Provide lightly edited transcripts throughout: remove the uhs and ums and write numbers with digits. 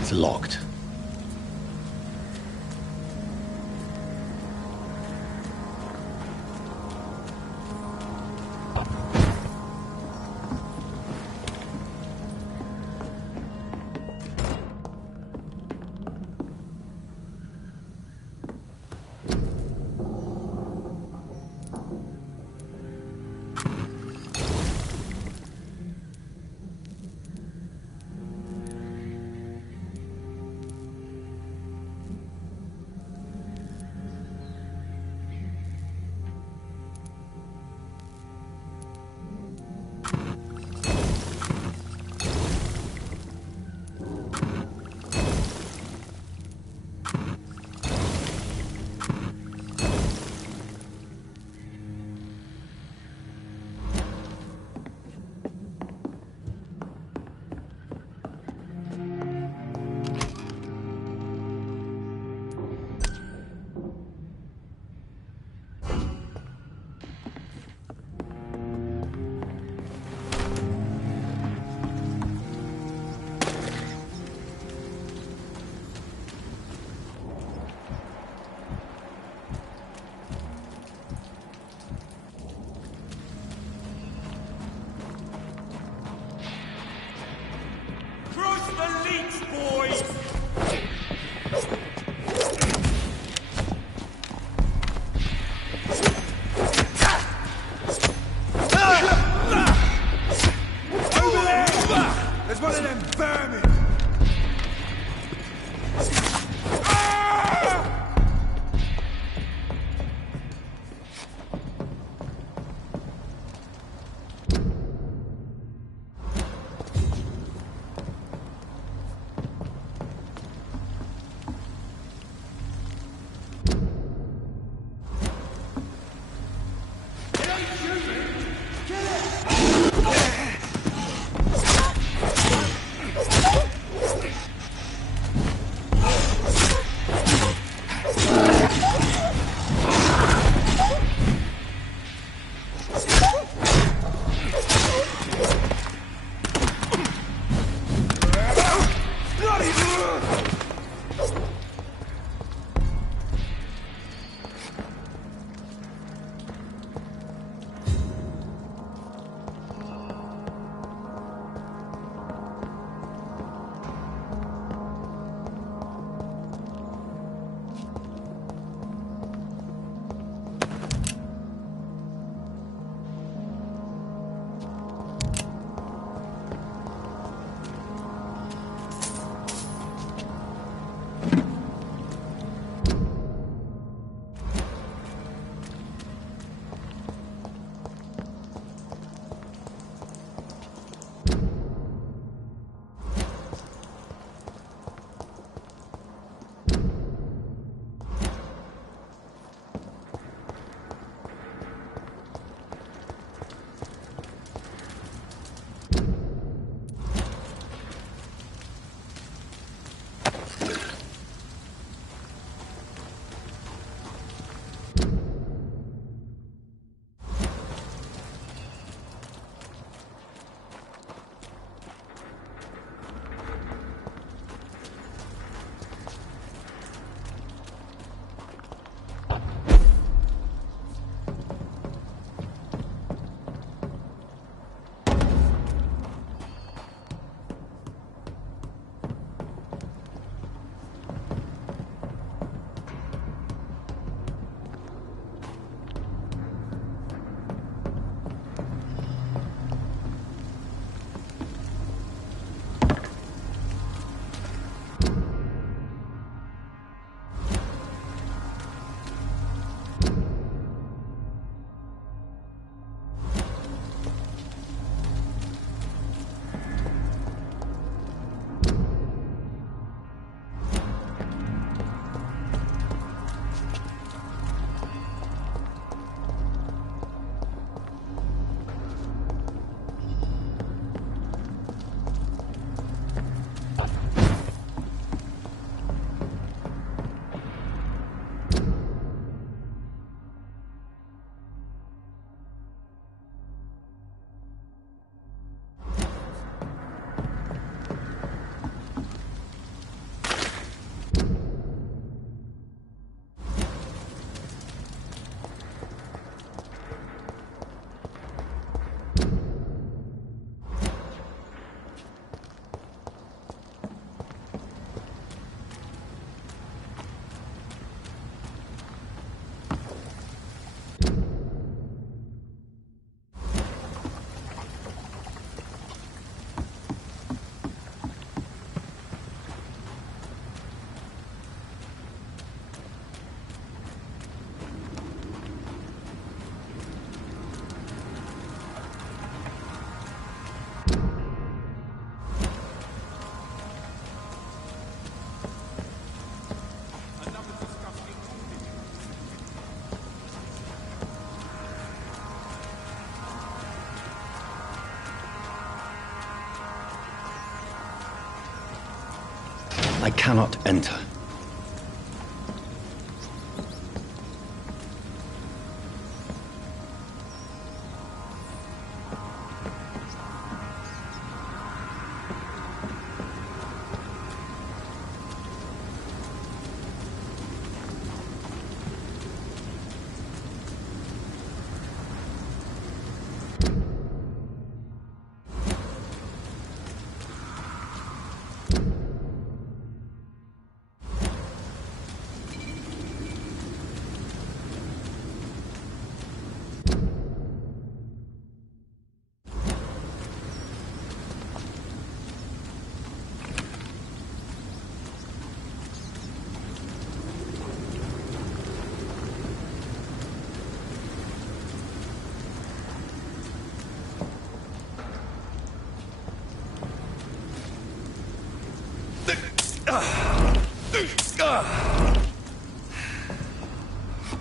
It's locked. I cannot enter.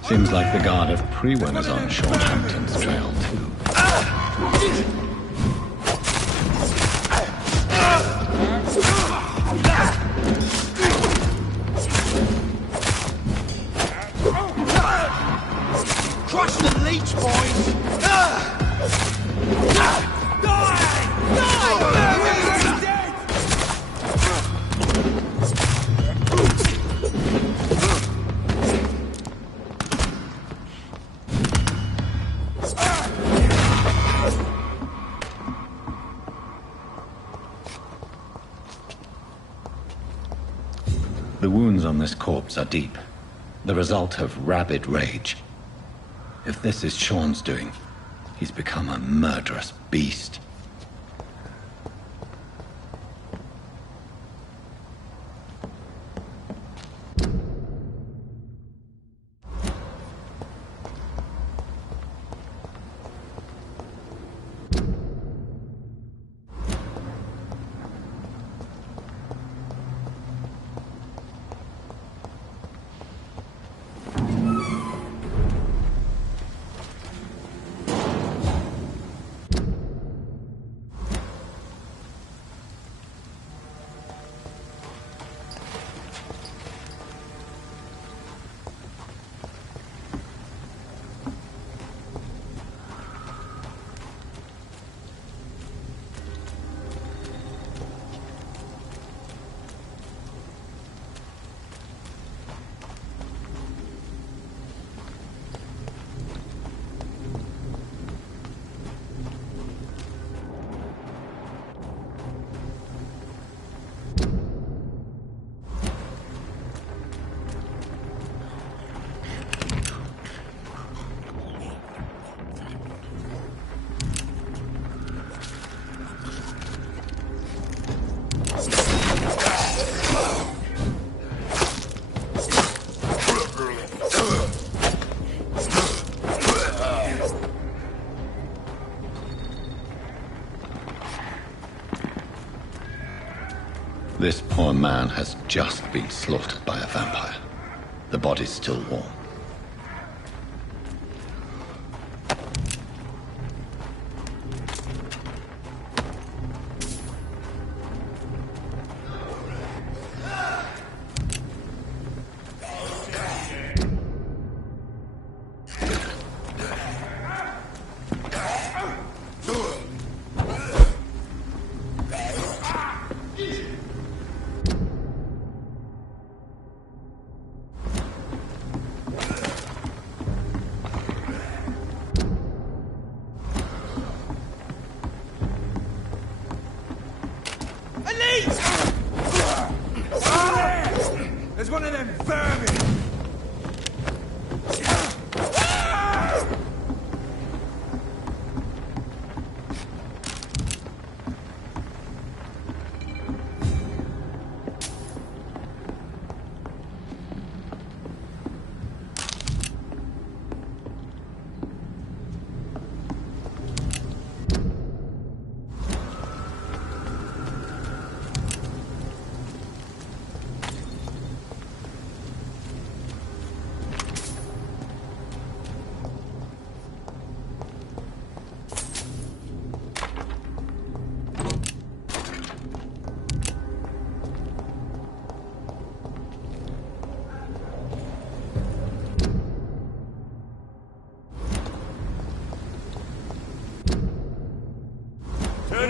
Seems like the guard of Prewen is on Sean Hampton's trail, too. Crush the leech, boys! The wounds on this corpse are deep, the result of rabid rage. If this is Sean's doing, he's become a murderous beast. This poor man has just been slaughtered by a vampire. The body's still warm. There's one of them vermin!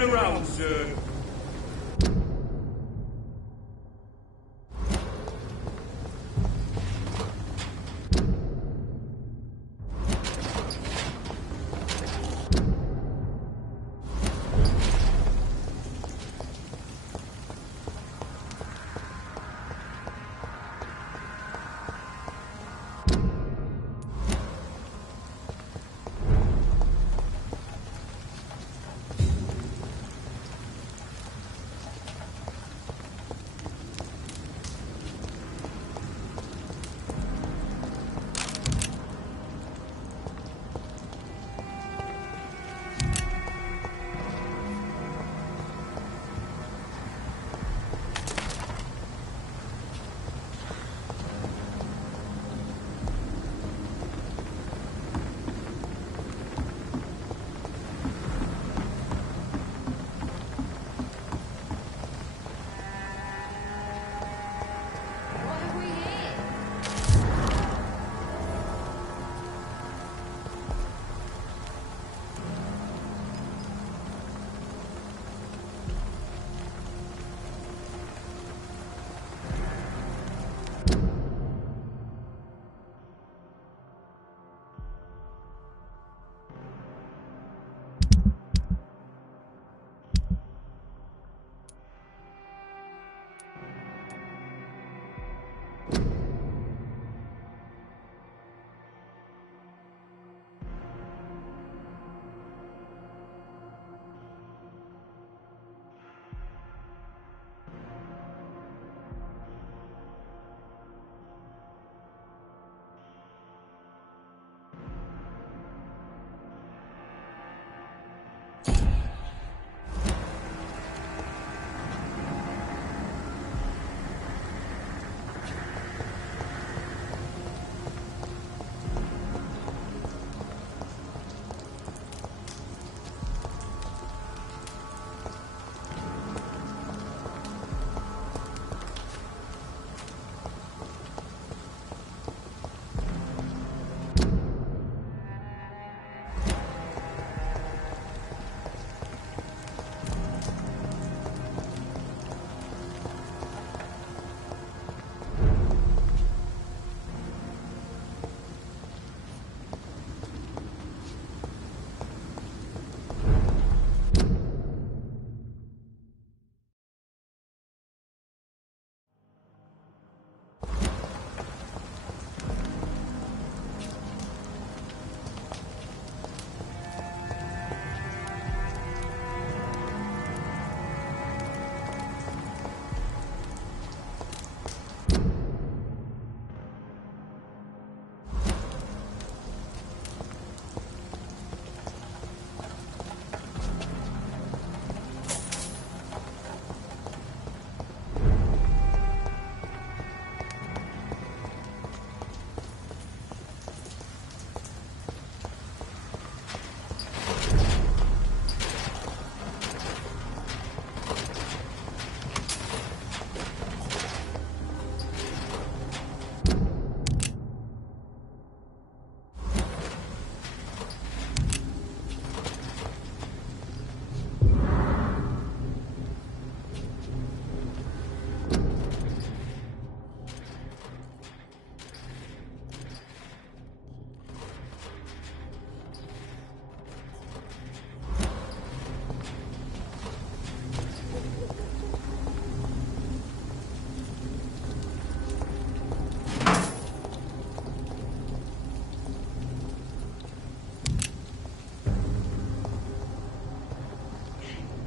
around, sir.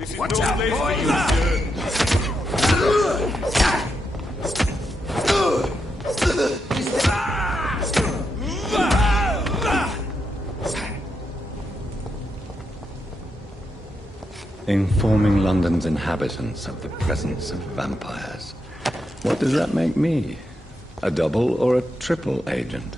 This is Watch no out, place boys! for you, Informing London's inhabitants of the presence of vampires. What does that make me? A double or a triple agent?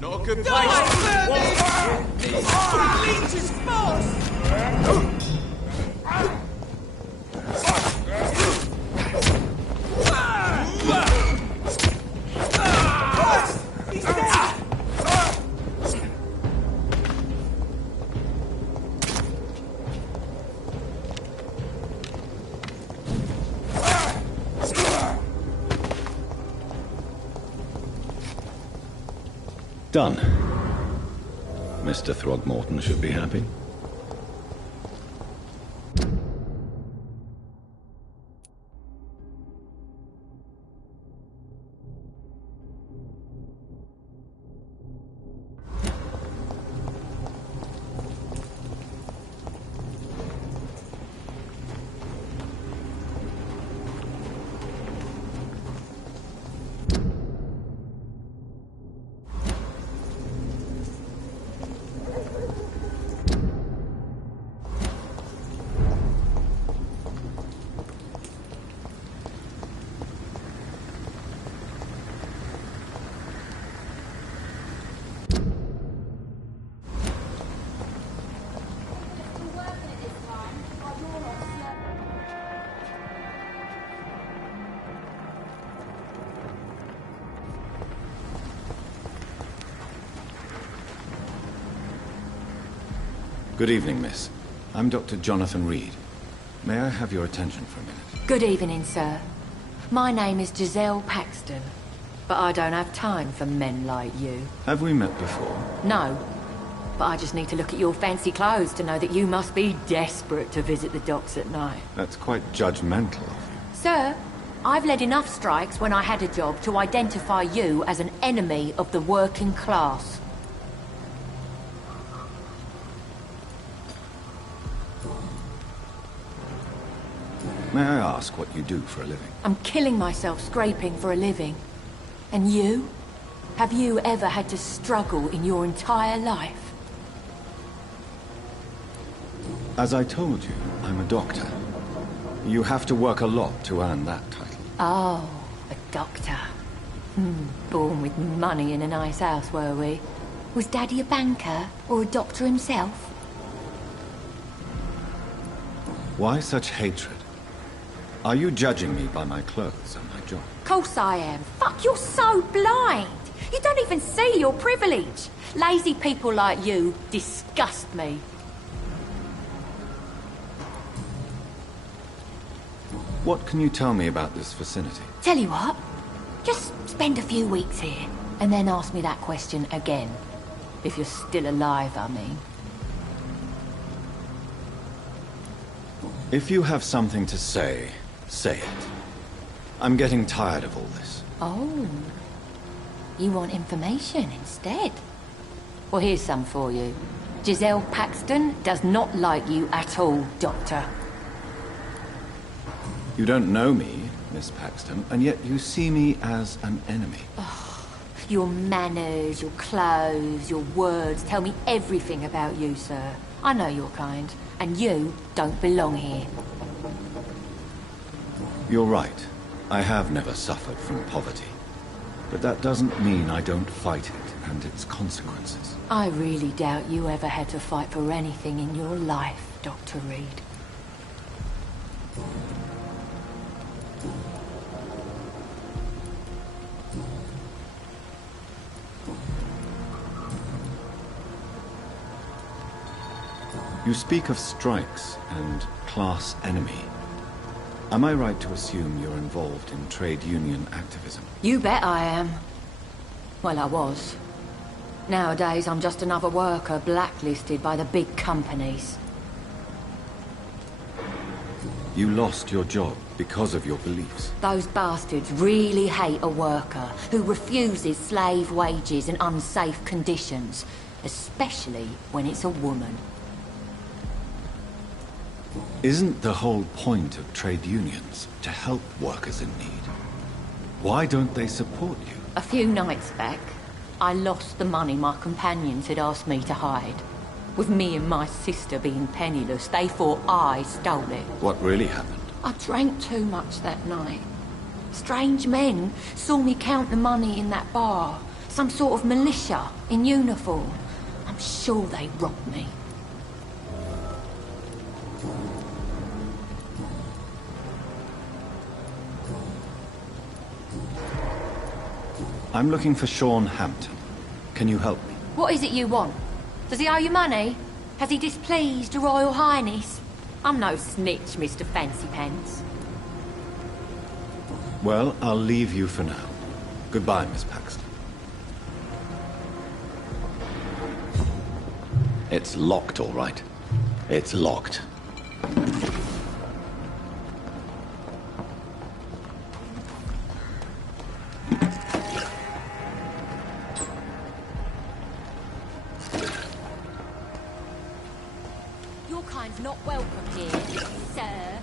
Not a good place. Leech is false! He's dead! Done. Mr. Throgmorton should be happy. Good evening, miss. I'm Dr. Jonathan Reed. May I have your attention for a minute? Good evening, sir. My name is Giselle Paxton, but I don't have time for men like you. Have we met before? No, but I just need to look at your fancy clothes to know that you must be desperate to visit the docks at night. That's quite judgmental of you. Sir, I've led enough strikes when I had a job to identify you as an enemy of the working class. May I ask what you do for a living? I'm killing myself scraping for a living. And you? Have you ever had to struggle in your entire life? As I told you, I'm a doctor. You have to work a lot to earn that title. Oh, a doctor. Born with money in a nice house, were we? Was Daddy a banker or a doctor himself? Why such hatred? Are you judging me by my clothes and my job? Course I am. Fuck, you're so blind. You don't even see your privilege. Lazy people like you disgust me. What can you tell me about this vicinity? Tell you what, just spend a few weeks here, and then ask me that question again. If you're still alive, I mean. If you have something to say, say it. I'm getting tired of all this. Oh. You want information instead? Well, here's some for you. Giselle Paxton does not like you at all, Doctor. You don't know me, Miss Paxton, and yet you see me as an enemy. Oh, your manners, your clothes, your words tell me everything about you, sir. I know your kind, and you don't belong here. You're right. I have never suffered from poverty. But that doesn't mean I don't fight it and its consequences. I really doubt you ever had to fight for anything in your life, Dr. Reed. You speak of strikes and class enemy. Am I right to assume you're involved in trade union activism? You bet I am. Well, I was. Nowadays, I'm just another worker blacklisted by the big companies. You lost your job because of your beliefs. Those bastards really hate a worker who refuses slave wages and unsafe conditions, especially when it's a woman. Isn't the whole point of trade unions to help workers in need? Why don't they support you? A few nights back, I lost the money my companions had asked me to hide. With me and my sister being penniless, they thought I stole it. What really happened? I drank too much that night. Strange men saw me count the money in that bar, Some sort of militia in uniform. I'm sure they robbed me. I'm looking for Sean Hampton. Can you help me? What is it you want? Does he owe you money? Has he displeased your Royal Highness? I'm no snitch, Mr. Fancy Pants. Well, I'll leave you for now. Goodbye, Miss Paxton. It's locked, all right. It's locked. Your kind's not welcome here, sir.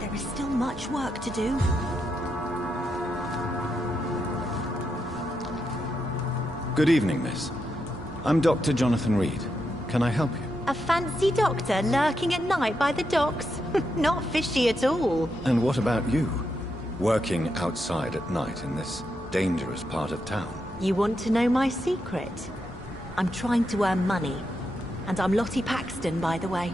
There is still much work to do. Good evening, miss. I'm Dr. Jonathan Reed. Can I help you? A fancy doctor lurking at night by the docks? Not fishy at all. And what about you? Working outside at night in this dangerous part of town? You want to know my secret? I'm trying to earn money. And I'm Lottie Paxton, by the way.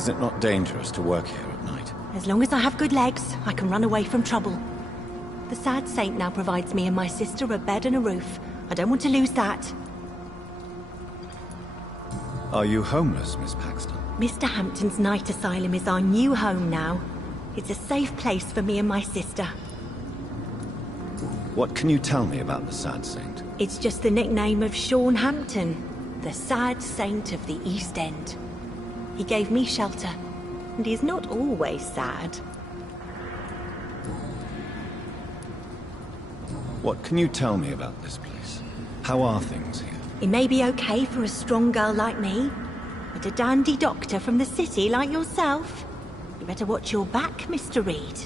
Is it not dangerous to work here at night? As long as I have good legs, I can run away from trouble. The sad saint now provides me and my sister a bed and a roof. I don't want to lose that. Are you homeless, Miss Paxton? Mr. Hampton's night asylum is our new home now. It's a safe place for me and my sister. What can you tell me about the Sad Saint? It's just the nickname of Sean Hampton, the sad saint of the East End. He gave me shelter, and he's not always sad. What can you tell me about this place? How are things here? It may be okay for a strong girl like me, but a dandy doctor from the city like yourself, you better watch your back, Mr. Reed.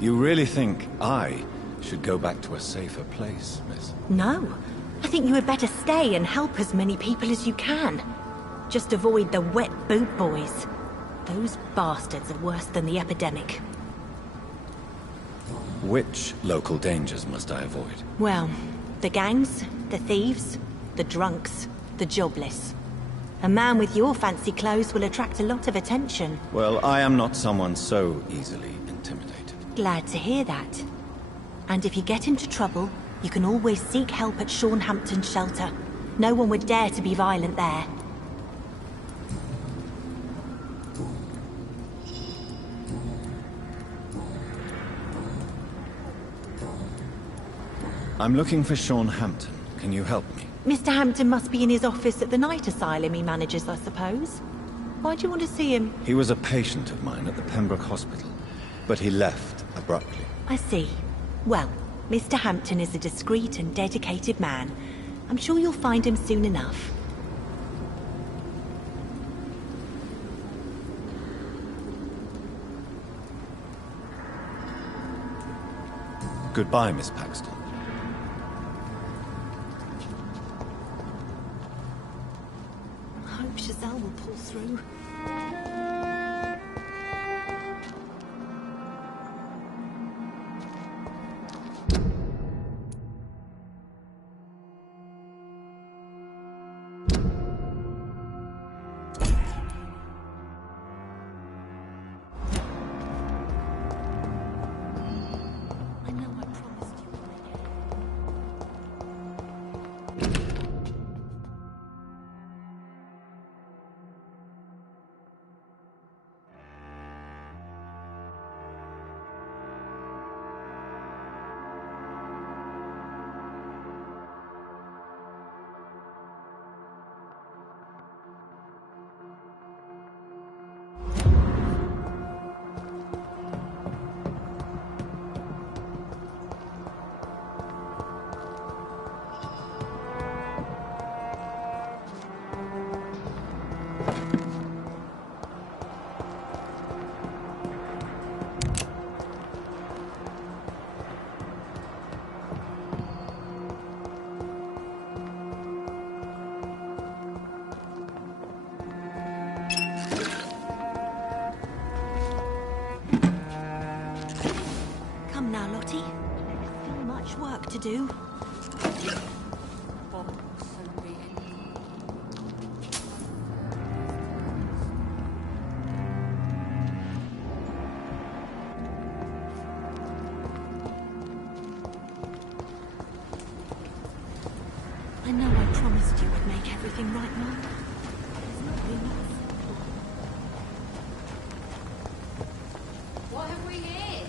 You really think I should go back to a safer place, miss? No. I think you had better stay and help as many people as you can. Just avoid the wet boot boys. Those bastards are worse than the epidemic. Which local dangers must I avoid? Well, the gangs, the thieves, the drunks, the jobless. A man with your fancy clothes will attract a lot of attention. Well, I am not someone so easily intimidated. Glad to hear that. And if you get into trouble, you can always seek help at Sean Hampton's shelter. No one would dare to be violent there. I'm looking for Sean Hampton. Can you help me? Mr. Hampton must be in his office at the night asylum he manages, I suppose. Why do you want to see him? He was a patient of mine at the Pembroke Hospital, but he left abruptly. I see. Well, Mr. Hampton is a discreet and dedicated man. I'm sure you'll find him soon enough. Goodbye, Miss Paxton. I hope Giselle will pull through. To do. I know I promised you I'd make everything right, Mum. It's not been that simple. What have we here?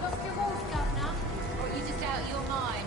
Lost your horse, Governor? Or are you just out of your mind?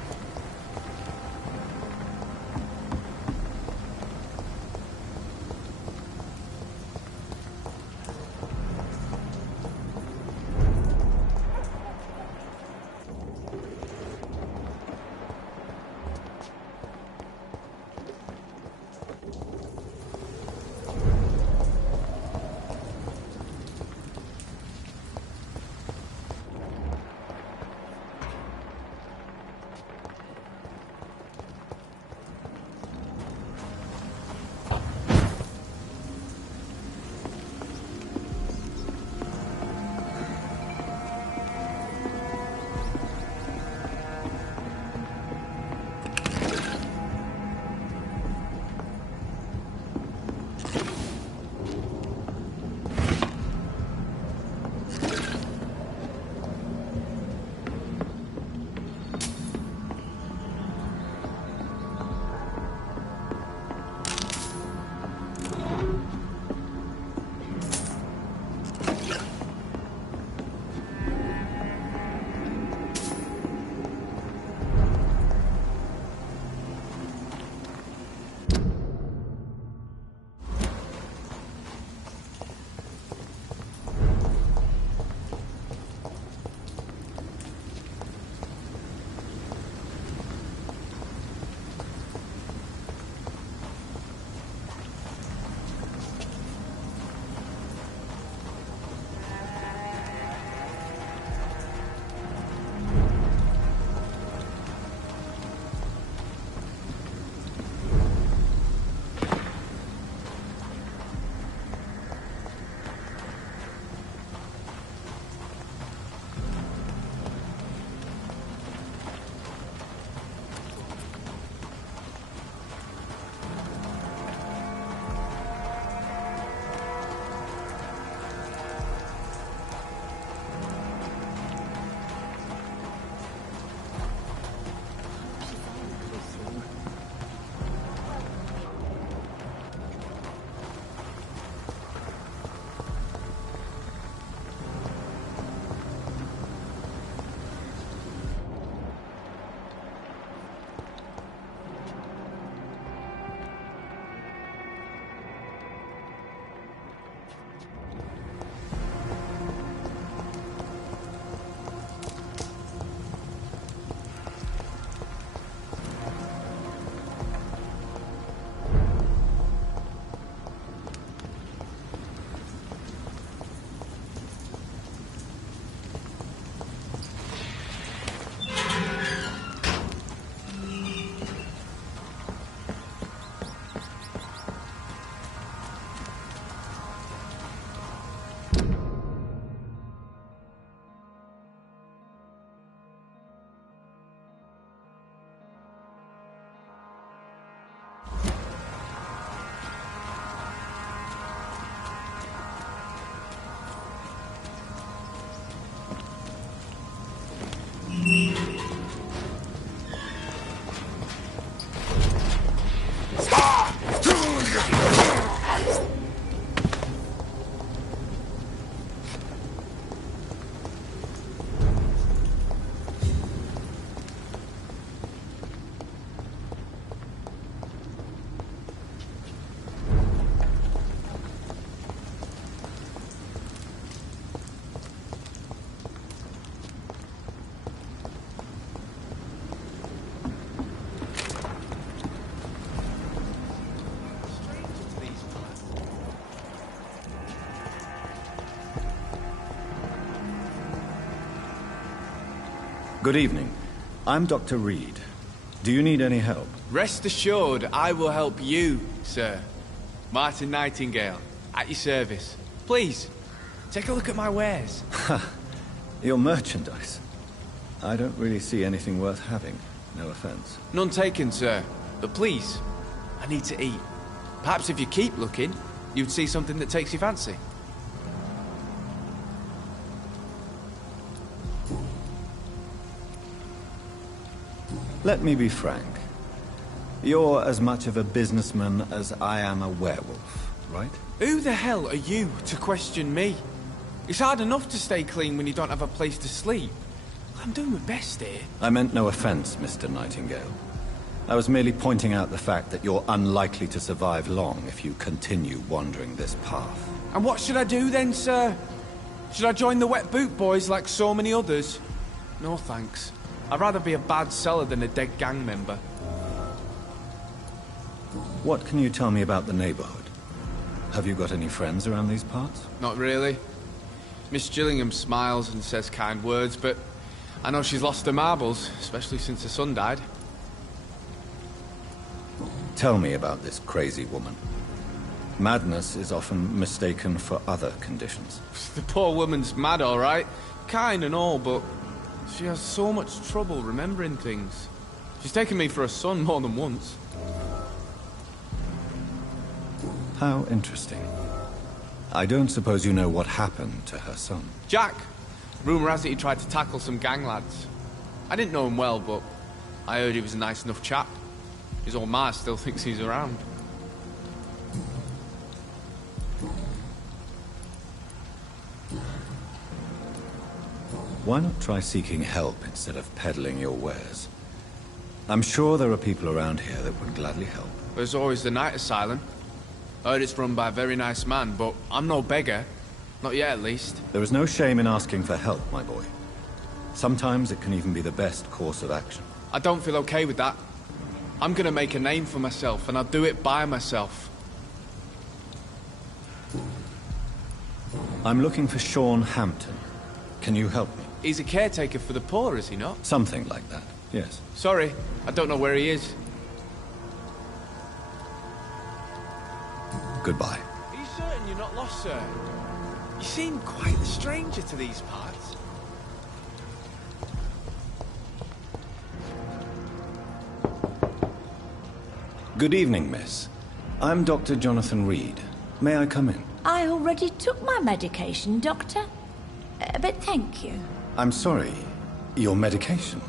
Good evening. I'm Dr. Reed. Do you need any help? Rest assured, I will help you, sir. Martin Nightingale, at your service. Please, take a look at my wares. Your merchandise. I don't really see anything worth having. No offense. None taken, sir. But please, I need to eat. Perhaps if you keep looking, you'd see something that takes your fancy. Let me be frank. You're as much of a businessman as I am a werewolf, right? Who the hell are you to question me? It's hard enough to stay clean when you don't have a place to sleep. I'm doing my best here. I meant no offense, Mr. Nightingale. I was merely pointing out the fact that you're unlikely to survive long if you continue wandering this path. And what should I do then, sir? Should I join the Wet Boot Boys like so many others? No thanks. I'd rather be a bad seller than a dead gang member. What can you tell me about the neighborhood? Have you got any friends around these parts? Not really. Miss Gillingham smiles and says kind words, but I know she's lost her marbles, especially since her son died. Tell me about this crazy woman. Madness is often mistaken for other conditions. The poor woman's mad, all right. Kind and all, but she has so much trouble remembering things. She's taken me for a son more than once. How interesting. I don't suppose you know what happened to her son. Jack. Rumour has it he tried to tackle some gang lads. I didn't know him well, but I heard he was a nice enough chap. His old ma still thinks he's around. Why not try seeking help instead of peddling your wares? I'm sure there are people around here that would gladly help. There's always the night asylum. I heard it's run by a very nice man, but I'm no beggar. Not yet, at least. There is no shame in asking for help, my boy. Sometimes it can even be the best course of action. I don't feel okay with that. I'm gonna make a name for myself, and I'll do it by myself. I'm looking for Sean Hampton. Can you help me? He's a caretaker for the poor, is he not? Something like that, yes. Sorry, I don't know where he is. Goodbye. Are you certain you're not lost, sir? You seem quite the stranger to these parts. Good evening, miss. I'm Dr. Jonathan Reed. May I come in? I already took my medication, Doctor. But thank you. I'm sorry. Your medication?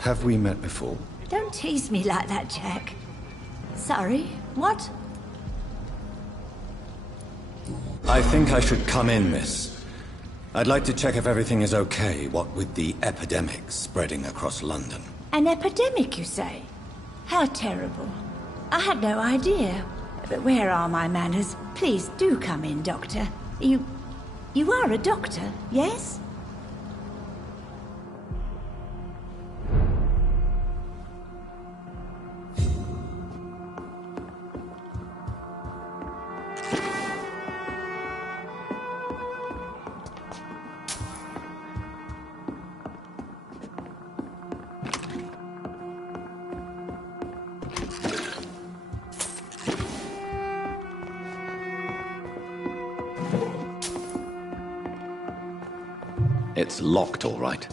Have we met before? Don't tease me like that, Jack. Sorry, what? I think I should come in, miss. I'd like to check if everything is okay, what with the epidemic spreading across London. An epidemic, you say? How terrible. I had no idea. But where are my manners? Please do come in, Doctor. You are a doctor, yes? It's locked, all right.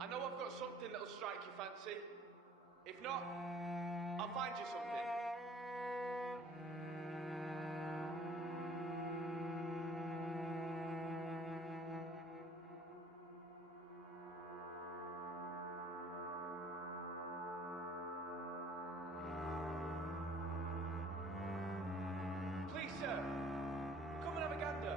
I know I've got something that'll strike your fancy. If not, I'll find you something. Please, sir, come and have a gander.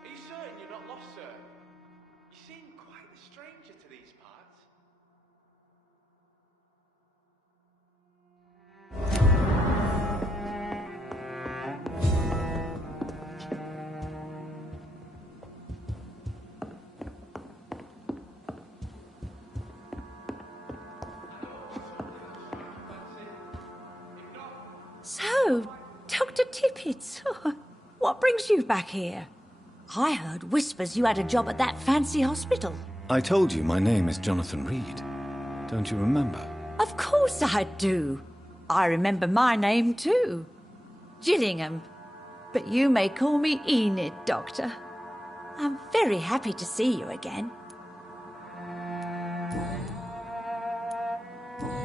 Are you certain you're not lost, sir? You seem quite a stranger to these parts. So, Dr. Tippets, what brings you back here? I heard whispers you had a job at that fancy hospital. I told you my name is Jonathan Reed. Don't you remember? Of course I do. I remember my name too. Gillingham. But you may call me Enid, Doctor. I'm very happy to see you again.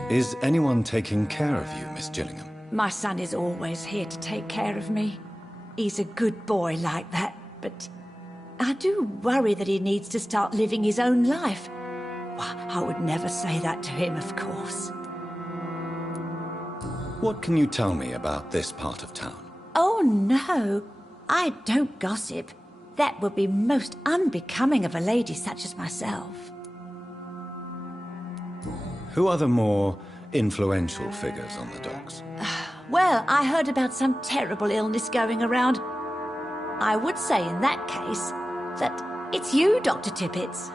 Is anyone taking care of you, Miss Gillingham? My son is always here to take care of me. He's a good boy like that, but I do worry that he needs to start living his own life. Well, I would never say that to him, of course. What can you tell me about this part of town? Oh, no. I don't gossip. That would be most unbecoming of a lady such as myself. Who are the more influential figures on the docks? Well, I heard about some terrible illness going around. I would say in that case that it's you, Dr. Tippets.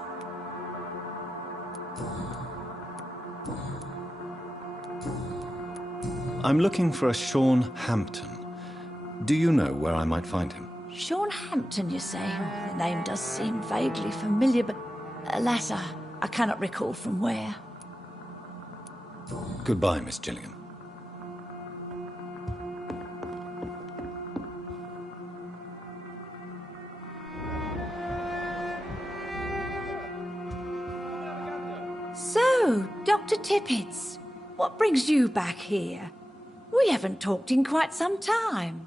I'm looking for a Sean Hampton. Do you know where I might find him? Sean Hampton, you say? Oh, the name does seem vaguely familiar, but alas, I cannot recall from where. Goodbye, Miss Gillingham. So, Dr. Tippets, what brings you back here? We haven't talked in quite some time.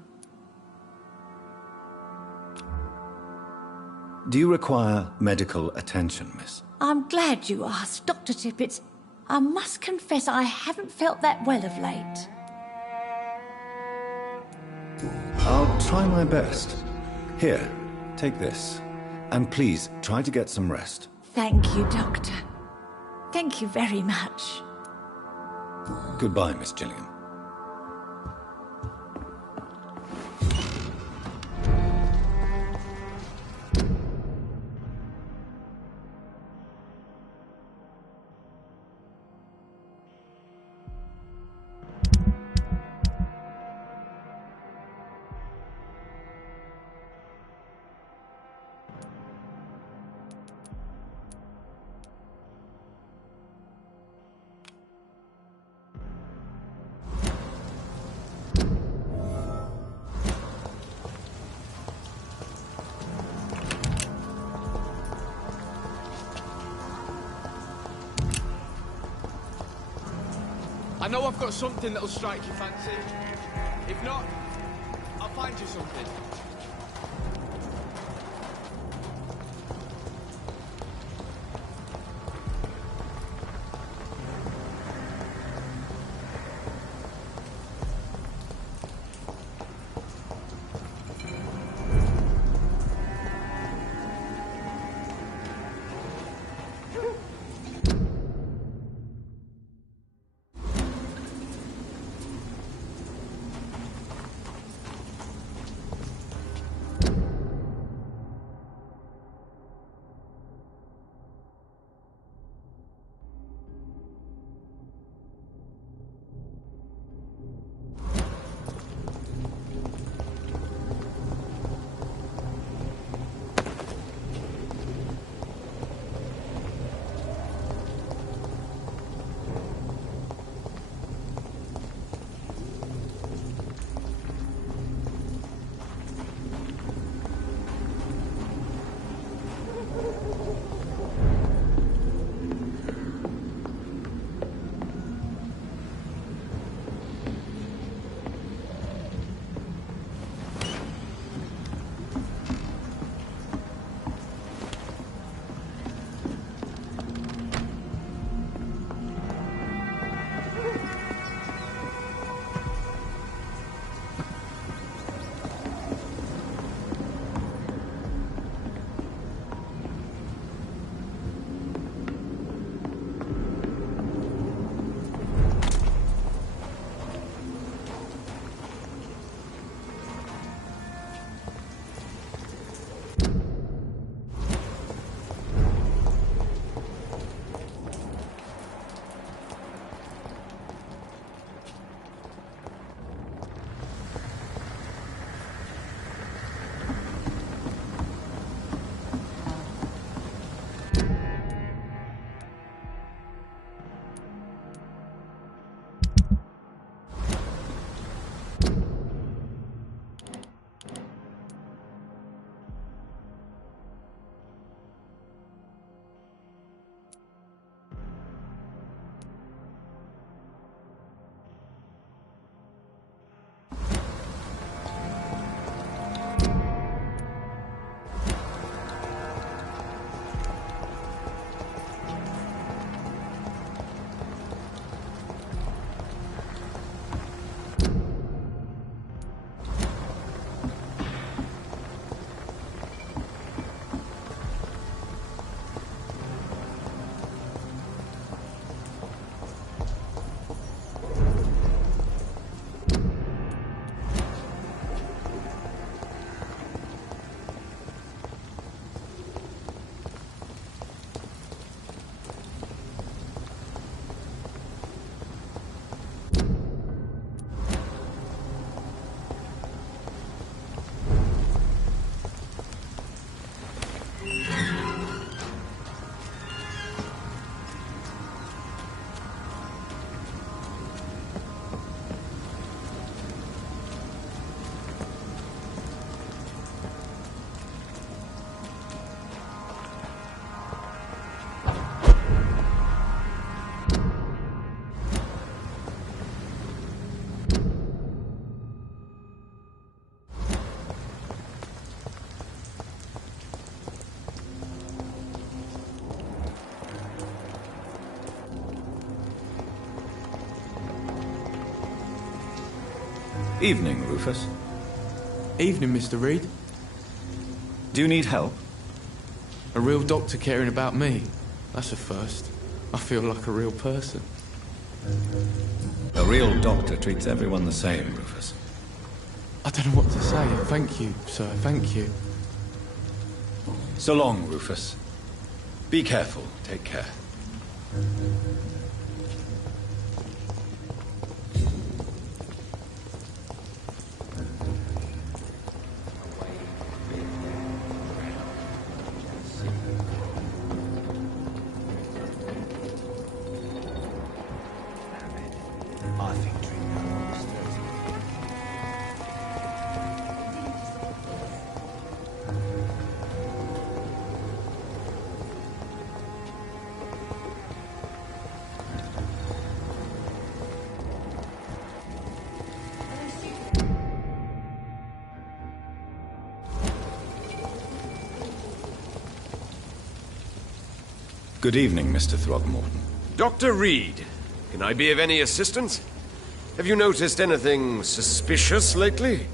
Do you require medical attention, miss? I'm glad you asked, Dr. Tippets. I must confess I haven't felt that well of late. I'll try my best. Here, take this. And please, try to get some rest. Thank you, Doctor. Thank you very much. Goodbye, Miss Gillingham. I know I've got something that'll strike your fancy. If not, I'll find you something. Evening, Rufus. Evening, Mr. Reed. Do you need help? A real doctor caring about me. That's a first. I feel like a real person. A real doctor treats everyone the same, Rufus. I don't know what to say. Thank you, sir. Thank you. So long, Rufus. Be careful. Take care. Good evening, Mr. Throgmorton. Dr. Reed, can I be of any assistance? Have you noticed anything suspicious lately?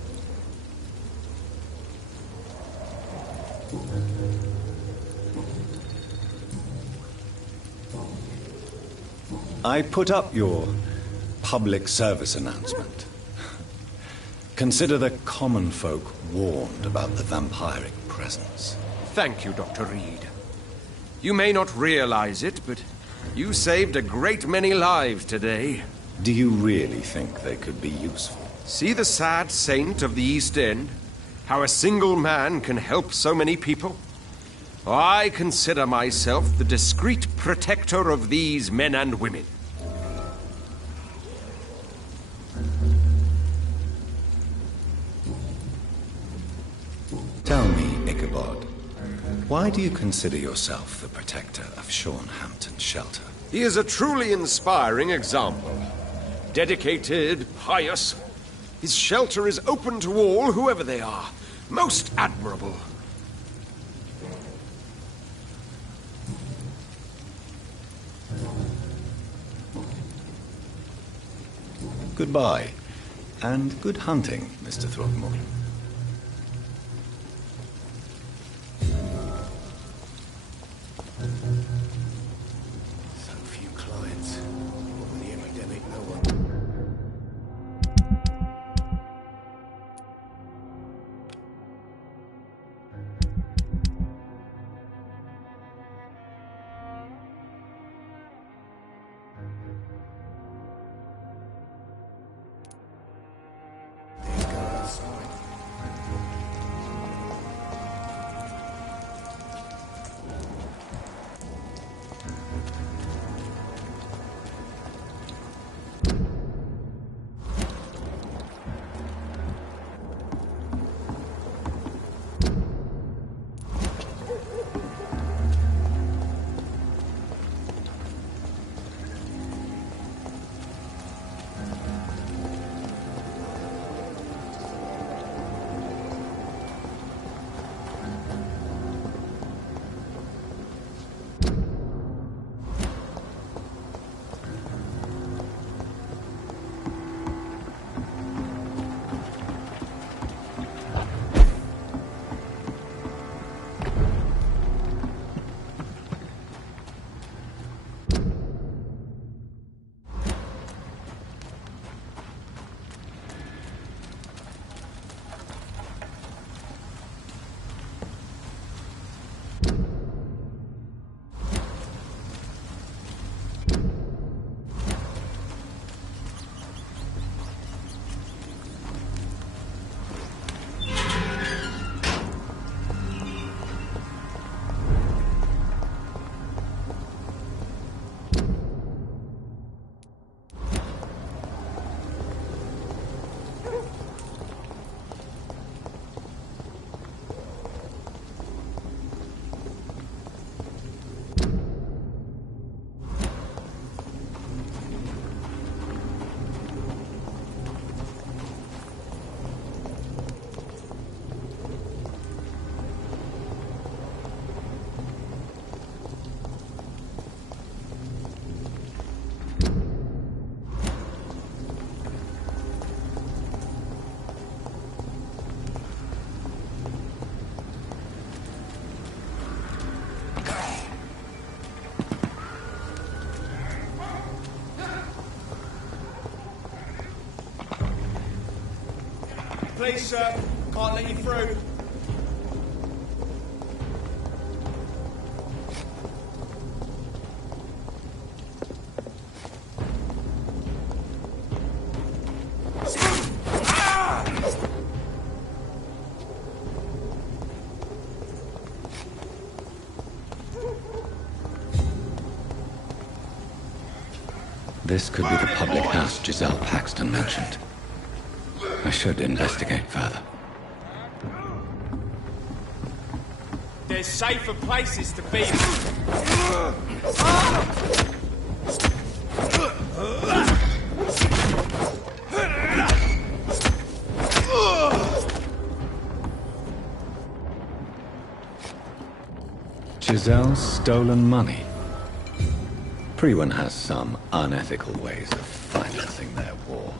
I put up your public service announcement. Consider the common folk warned about the vampiric presence. Thank you, Dr. Reed. You may not realize it, but you saved a great many lives today. Do you really think they could be useful? See the sad saint of the East End? How a single man can help so many people? I consider myself the discreet protector of these men and women. Tell me, Ichabod, why do you consider yourself the protector of Sean Hampton's shelter? He is a truly inspiring example. Dedicated, pious. His shelter is open to all, whoever they are. Most admirable. Goodbye, and good hunting, Mr. Throgmorton. So few clients. When the epidemic, no one. They go outside. Please, sir. Can't let you through. This could be the public house Giselle Paxton mentioned. I should investigate further. There's safer places to be. Giselle's stolen money. Priwen has some unethical ways of financing their war.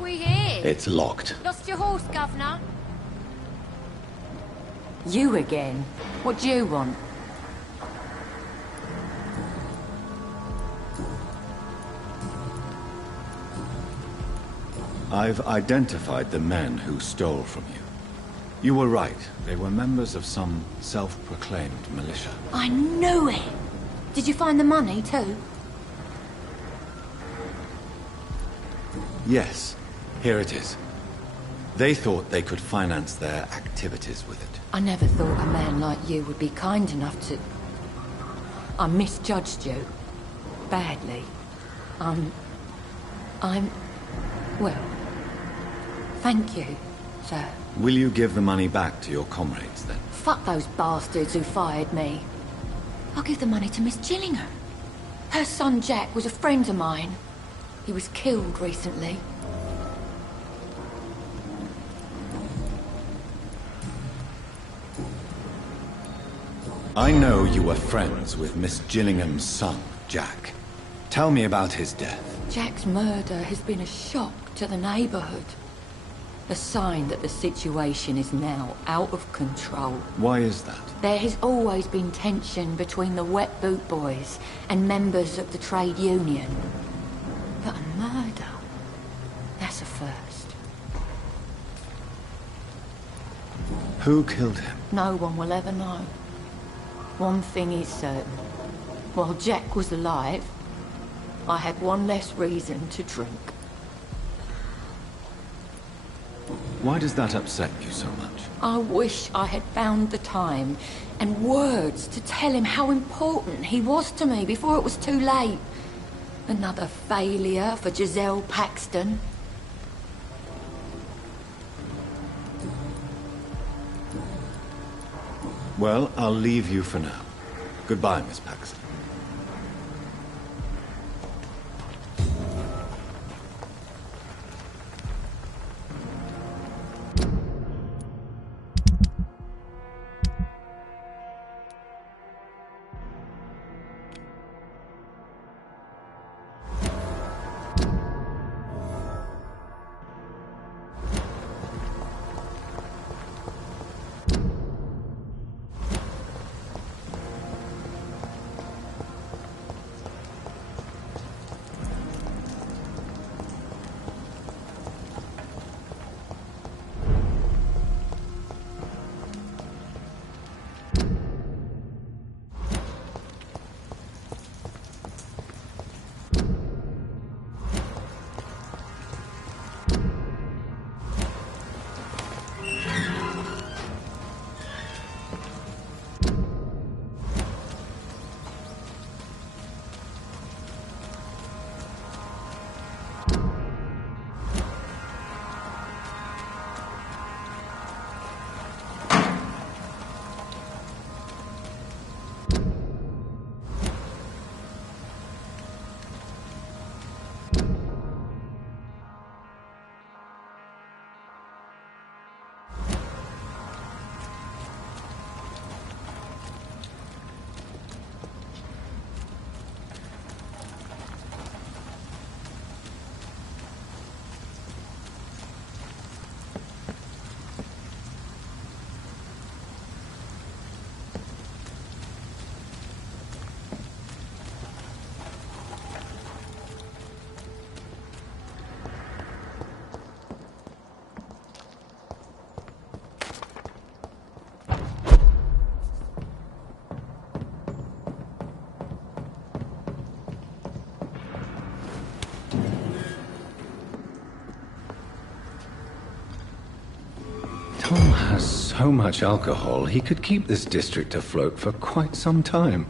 We here? It's locked. Lost your horse, Governor? You again? What do you want? I've identified the men who stole from you. You were right. They were members of some self-proclaimed militia. I knew it! Did you find the money, too? Yes. Here it is. They thought they could finance their activities with it. I never thought a man like you would be kind enough to... I misjudged you. Badly. Well... Thank you, sir. Will you give the money back to your comrades, then? Fuck those bastards who fired me. I'll give the money to Miss Gillingham. Her son Jack was a friend of mine. He was killed recently. I know you were friends with Miss Gillingham's son, Jack. Tell me about his death. Jack's murder has been a shock to the neighborhood. A sign that the situation is now out of control. Why is that? There has always been tension between the Wet Boot Boys and members of the trade union. But a murder? That's a first. Who killed him? No one will ever know. One thing is certain. While Jack was alive, I had one less reason to drink. Why does that upset you so much? I wish I had found the time and words to tell him how important he was to me before it was too late. Another failure for Giselle Paxton. Well, I'll leave you for now. Goodbye, Miss Paxton. Tom has so much alcohol, he could keep this district afloat for quite some time.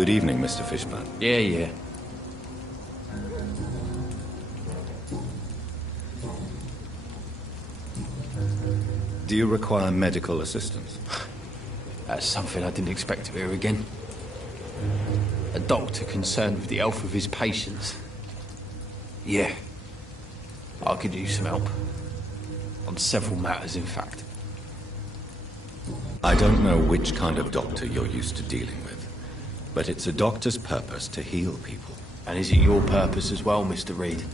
Good evening, Mr. Fishburne. Yeah. Do you require medical assistance? That's something I didn't expect to hear again. A doctor concerned with the health of his patients. Yeah. I could use some help. On several matters, in fact. I don't know which kind of doctor you're used to dealing with, but it's a doctor's purpose to heal people. And is it your purpose as well, Mr. Reed?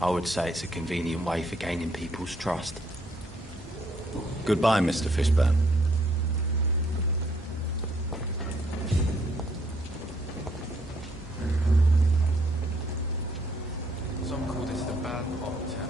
I would say it's a convenient way for gaining people's trust. Goodbye, Mr. Fishburne. Some call this the bad part of town.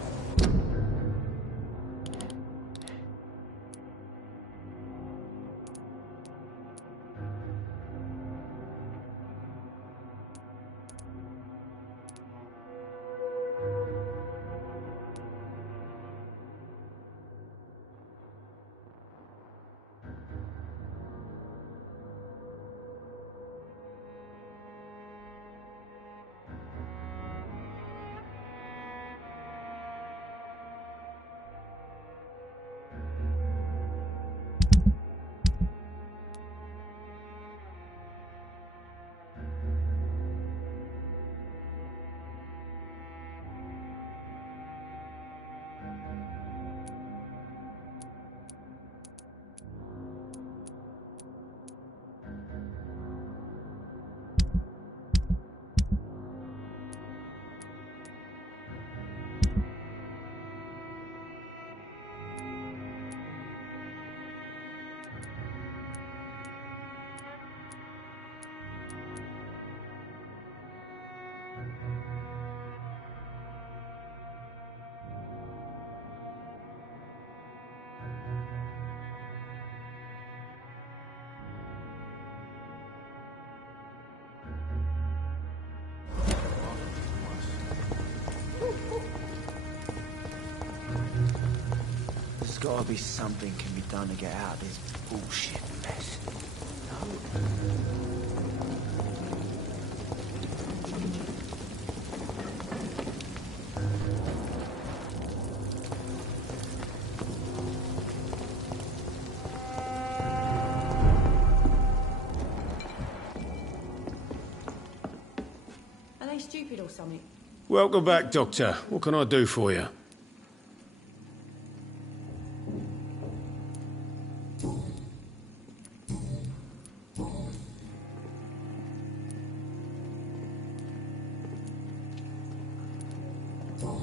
There's gotta be something can be done to get out of this bullshit mess. Are they stupid or something? Welcome back, Doctor. What can I do for you?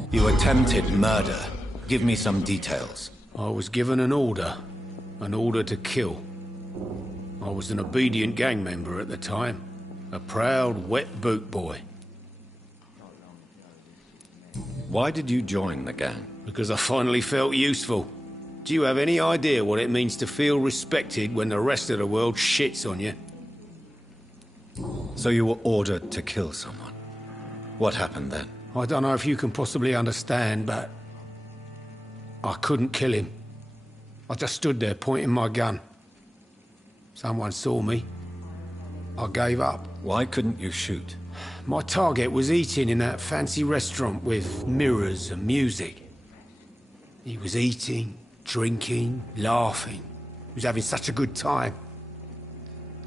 You attempted murder. Give me some details. I was given an order to kill. I was an obedient gang member at the time. A proud, wet boot boy. Why did you join the gang? Because I finally felt useful. Do you have any idea what it means to feel respected when the rest of the world shits on you? So you were ordered to kill someone. What happened then? I don't know if you can possibly understand, but I couldn't kill him. I just stood there pointing my gun. Someone saw me. I gave up. Why couldn't you shoot? My target was eating in that fancy restaurant with mirrors and music. He was eating, drinking, laughing. He was having such a good time.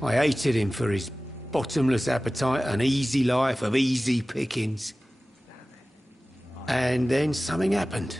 I hated him for his bottomless appetite and easy life of easy pickings. And then something happened.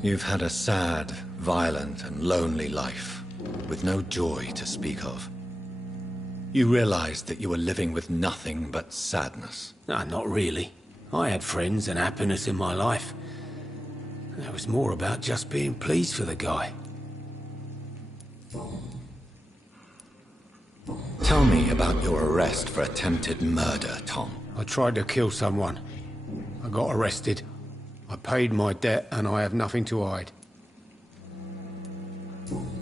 You've had a sad, violent, and lonely life, with no joy to speak of. You realized that you were living with nothing but sadness. No, not really. I had friends and happiness in my life. It was more about just being pleased for the guy. Tell me about your arrest for attempted murder, Tom. I tried to kill someone. I got arrested. I paid my debt and I have nothing to hide.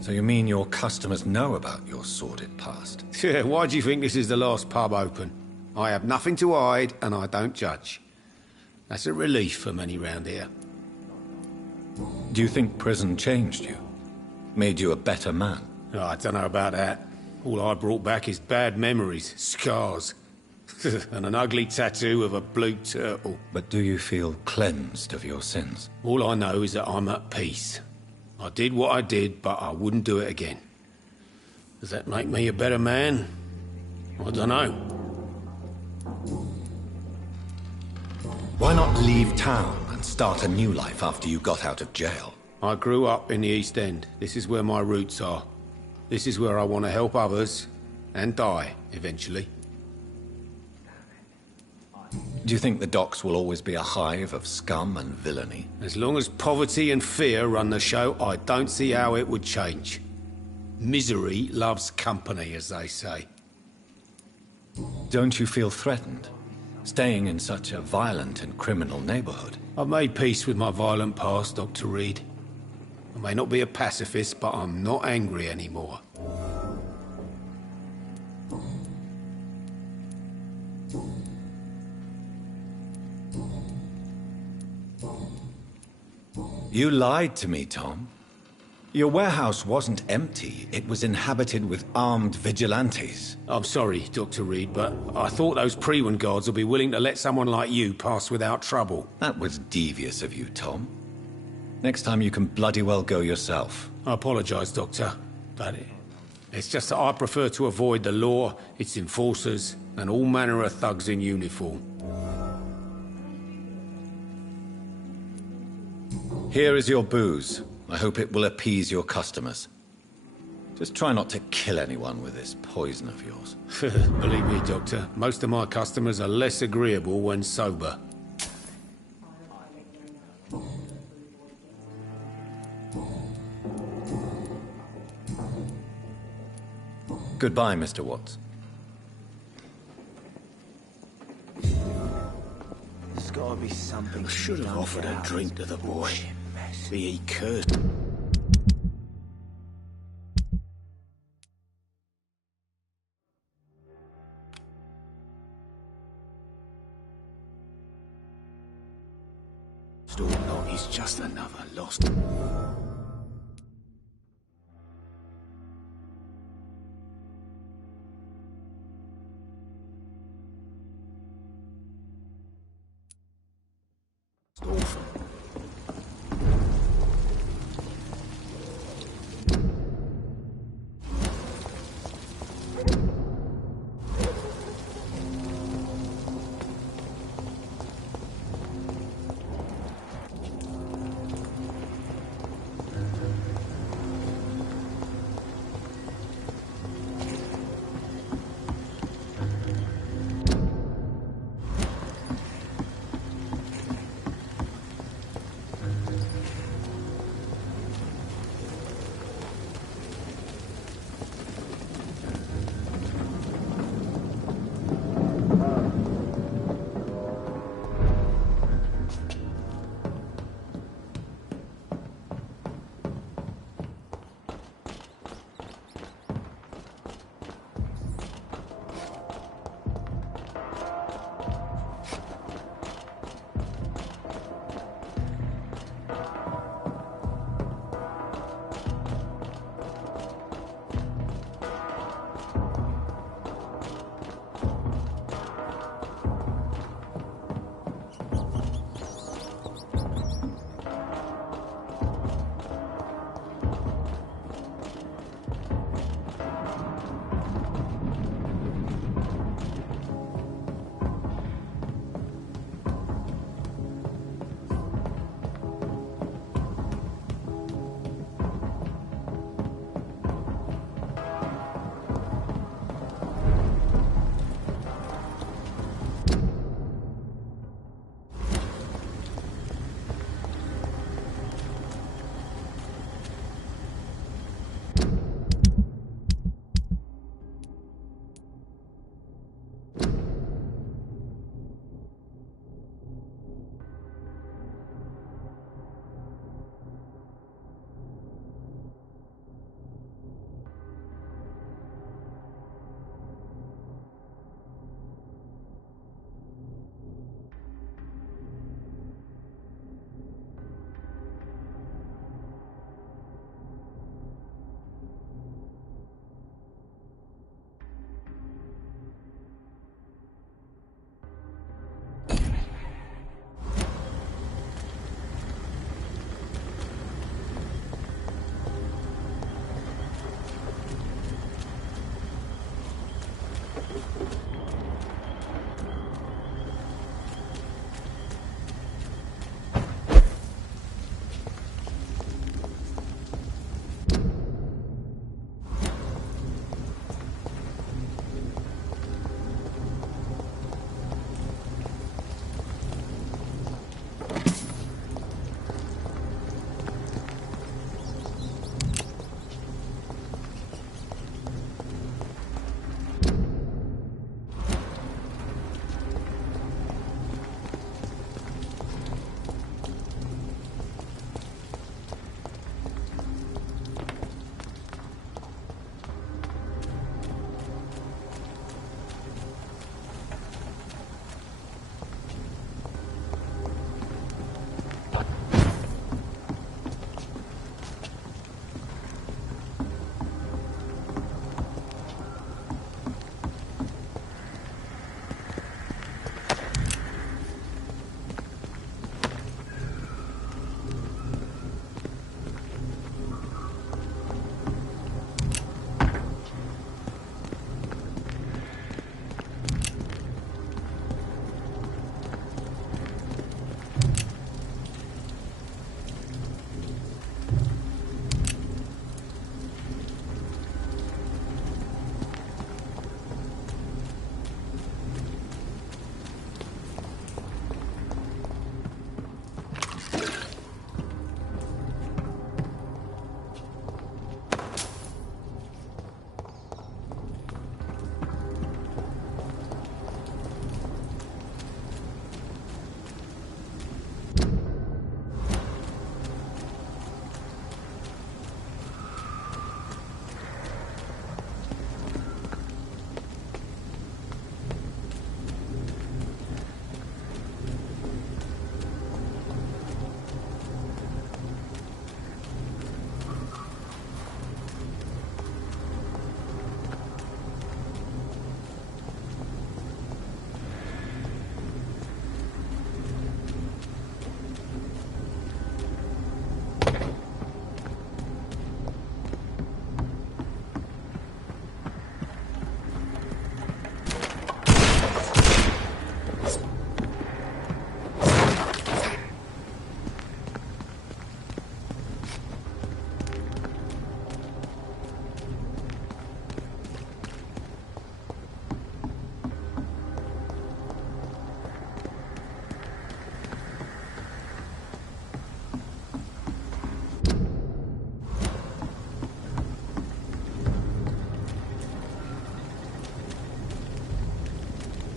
So you mean your customers know about your sordid past? Yeah, why do you think this is the last pub open? I have nothing to hide, and I don't judge. That's a relief for many round here. Do you think prison changed you? Made you a better man? Oh, I don't know about that. All I brought back is bad memories, scars, and an ugly tattoo of a blue turtle. But do you feel cleansed of your sins? All I know is that I'm at peace. I did what I did, but I wouldn't do it again. Does that make me a better man? I don't know. Why not leave town and start a new life after you got out of jail? I grew up in the East End. This is where my roots are. This is where I want to help others, and die, eventually. Do you think the docks will always be a hive of scum and villainy? As long as poverty and fear run the show, I don't see how it would change. Misery loves company, as they say. Don't you feel threatened? Staying in such a violent and criminal neighborhood? I've made peace with my violent past, Dr. Reed. I may not be a pacifist, but I'm not angry anymore. You lied to me, Tom. Your warehouse wasn't empty. It was inhabited with armed vigilantes. I'm sorry, Dr. Reed, but I thought those Prewen guards would be willing to let someone like you pass without trouble. That was devious of you, Tom. Next time you can bloody well go yourself. I apologize, Doctor, but it's just that I prefer to avoid the law, its enforcers, and all manner of thugs in uniform. Here is your booze. I hope it will appease your customers. Just try not to kill anyone with this poison of yours. Believe me, Doctor, most of my customers are less agreeable when sober. Goodbye, Mr. Watts. There's gotta be something. I should have offered a drink to the boy. Be he cursed. Still not, he's just another lost. Awful.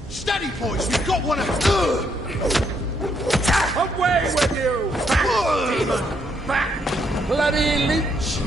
Steady, boys, we've got one of... Away with you! Back, demon! Back, bloody leech!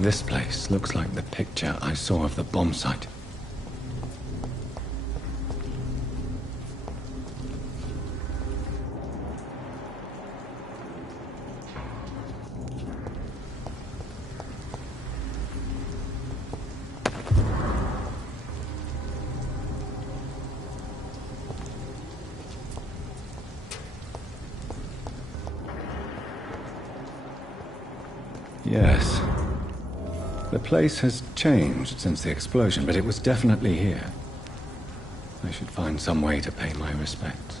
This place looks like the picture I saw of the bomb site. Yes. The place has changed since the explosion, but it was definitely here. I should find some way to pay my respects.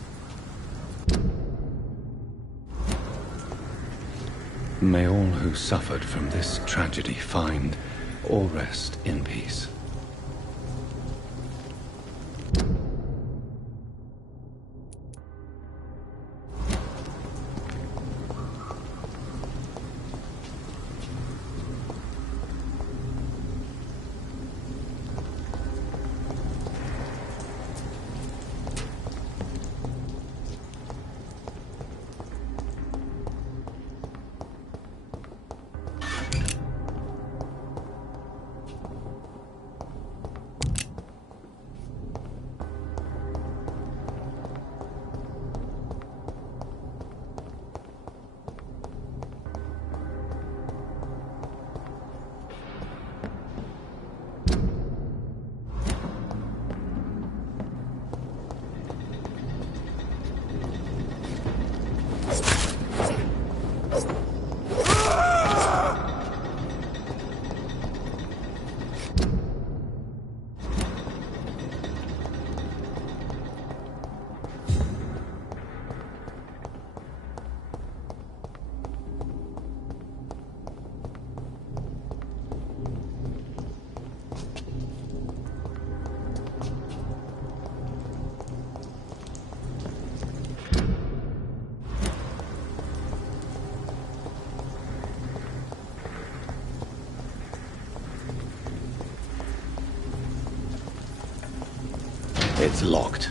May all who suffered from this tragedy find or rest in peace. It's locked.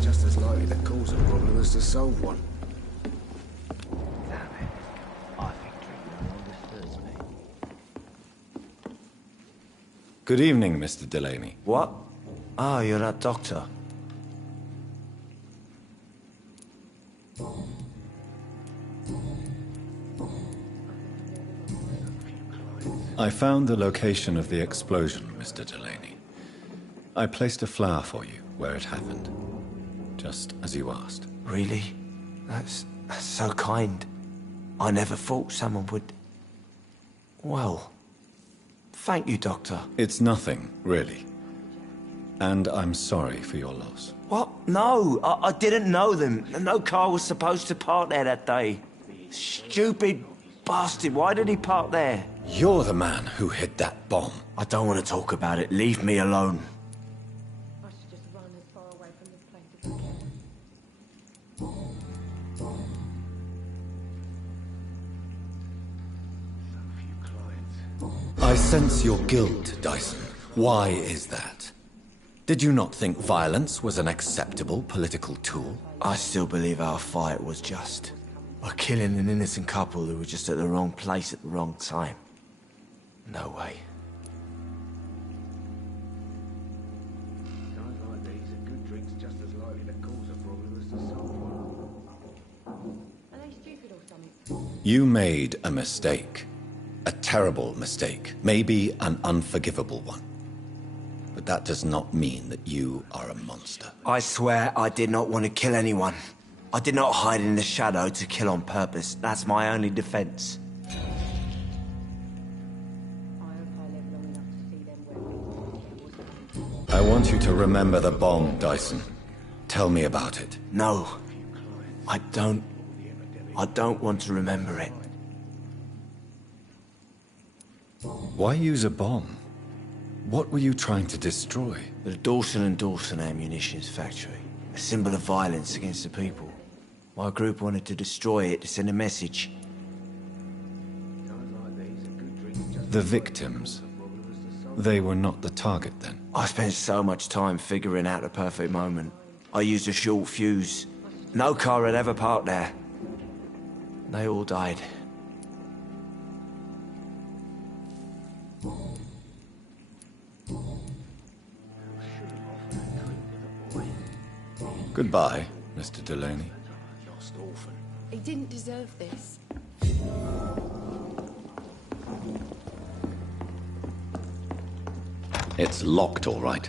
Just as likely to cause a problem as to solve one. Damn it. I think drinking alone disturbs me. Good evening, Mr. Delaney. What? Oh, you're that doctor. I found the location of the explosion, Mr. Delaney. I placed a flower for you where it happened, just as you asked. Really? That's so kind. I never thought someone would... Well, thank you, Doctor. It's nothing, really. And I'm sorry for your loss. What? No, I didn't know them. No car was supposed to park there that day. Stupid bastard, why did he park there? You're the man who hid that bomb. I don't want to talk about it. Leave me alone. I should just run as far away from this place as I can. I sense your guilt, Dyson. Why is that? Did you not think violence was an acceptable political tool? I still believe our fight was just. By killing an innocent couple who were just at the wrong place at the wrong time. No way. Are they stupid or something? You made a mistake. A terrible mistake. Maybe an unforgivable one. But that does not mean that you are a monster. I swear I did not want to kill anyone. I did not hide in the shadow to kill on purpose. That's my only defense. I want you to remember the bomb, Dyson. Tell me about it. No. I don't want to remember it. Why use a bomb? What were you trying to destroy? The Dawson & Dawson ammunitions factory. A symbol of violence against the people. My group wanted to destroy it to send a message. The victims. They were not the target then. I spent so much time figuring out the perfect moment. I used a short fuse. No car had ever parked there. They all died. Goodbye, Mr. Delaney. He didn't deserve this. It's locked, all right.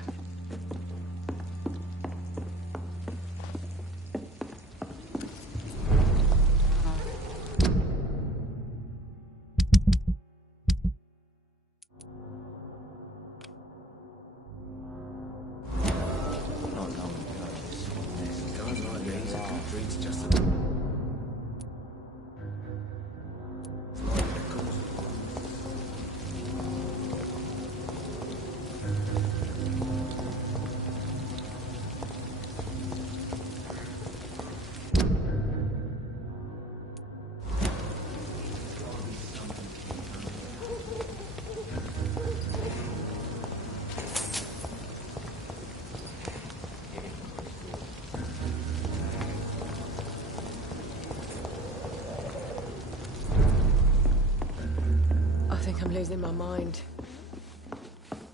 I think I'm losing my mind.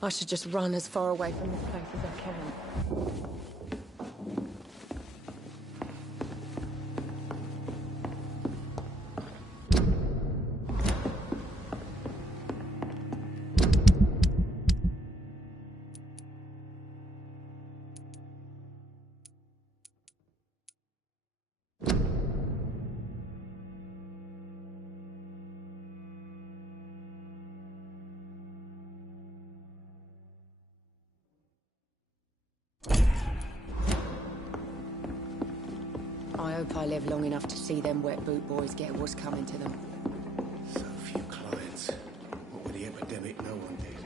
I should just run as far away from this place as I can. I hope I live long enough to see them wet boot boys get what's coming to them. So few clients. What with the epidemic, no one did.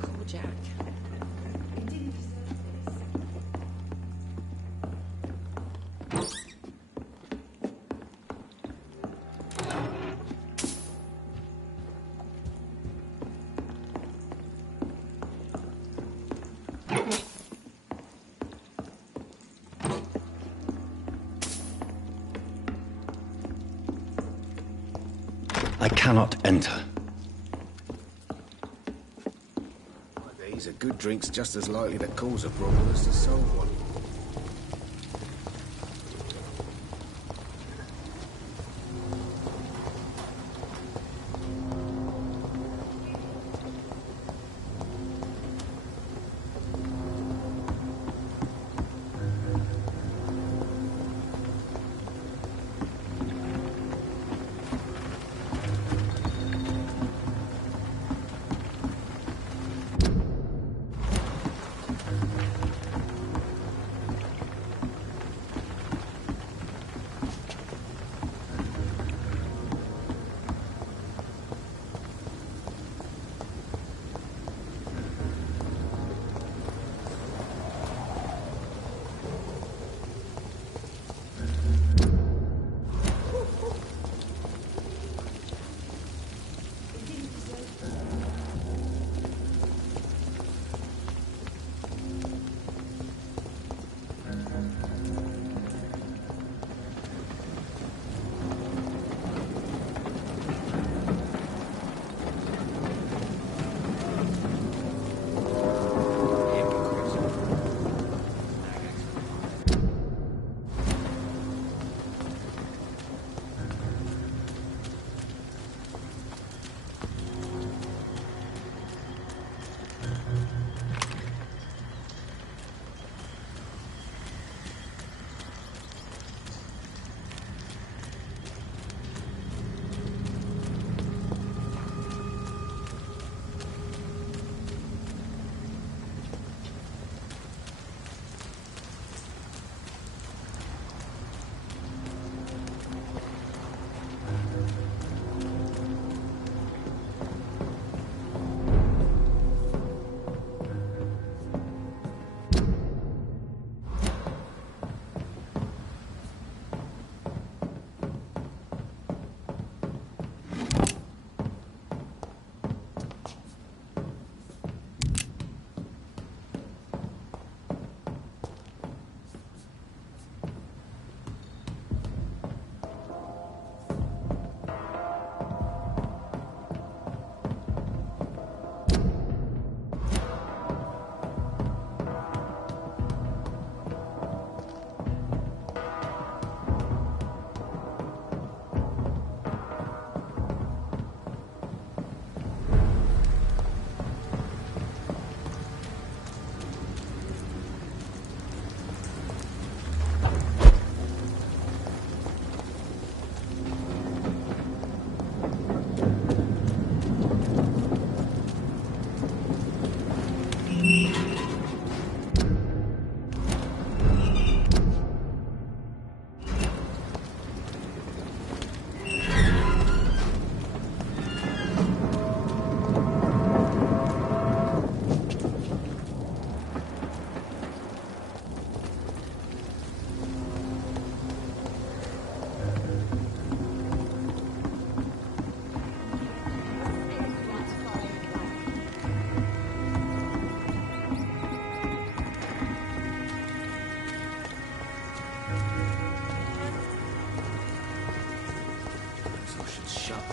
Poor Jack. He didn't deserve this. I cannot enter. These are good drinks just as likely to cause a problem as to solve one.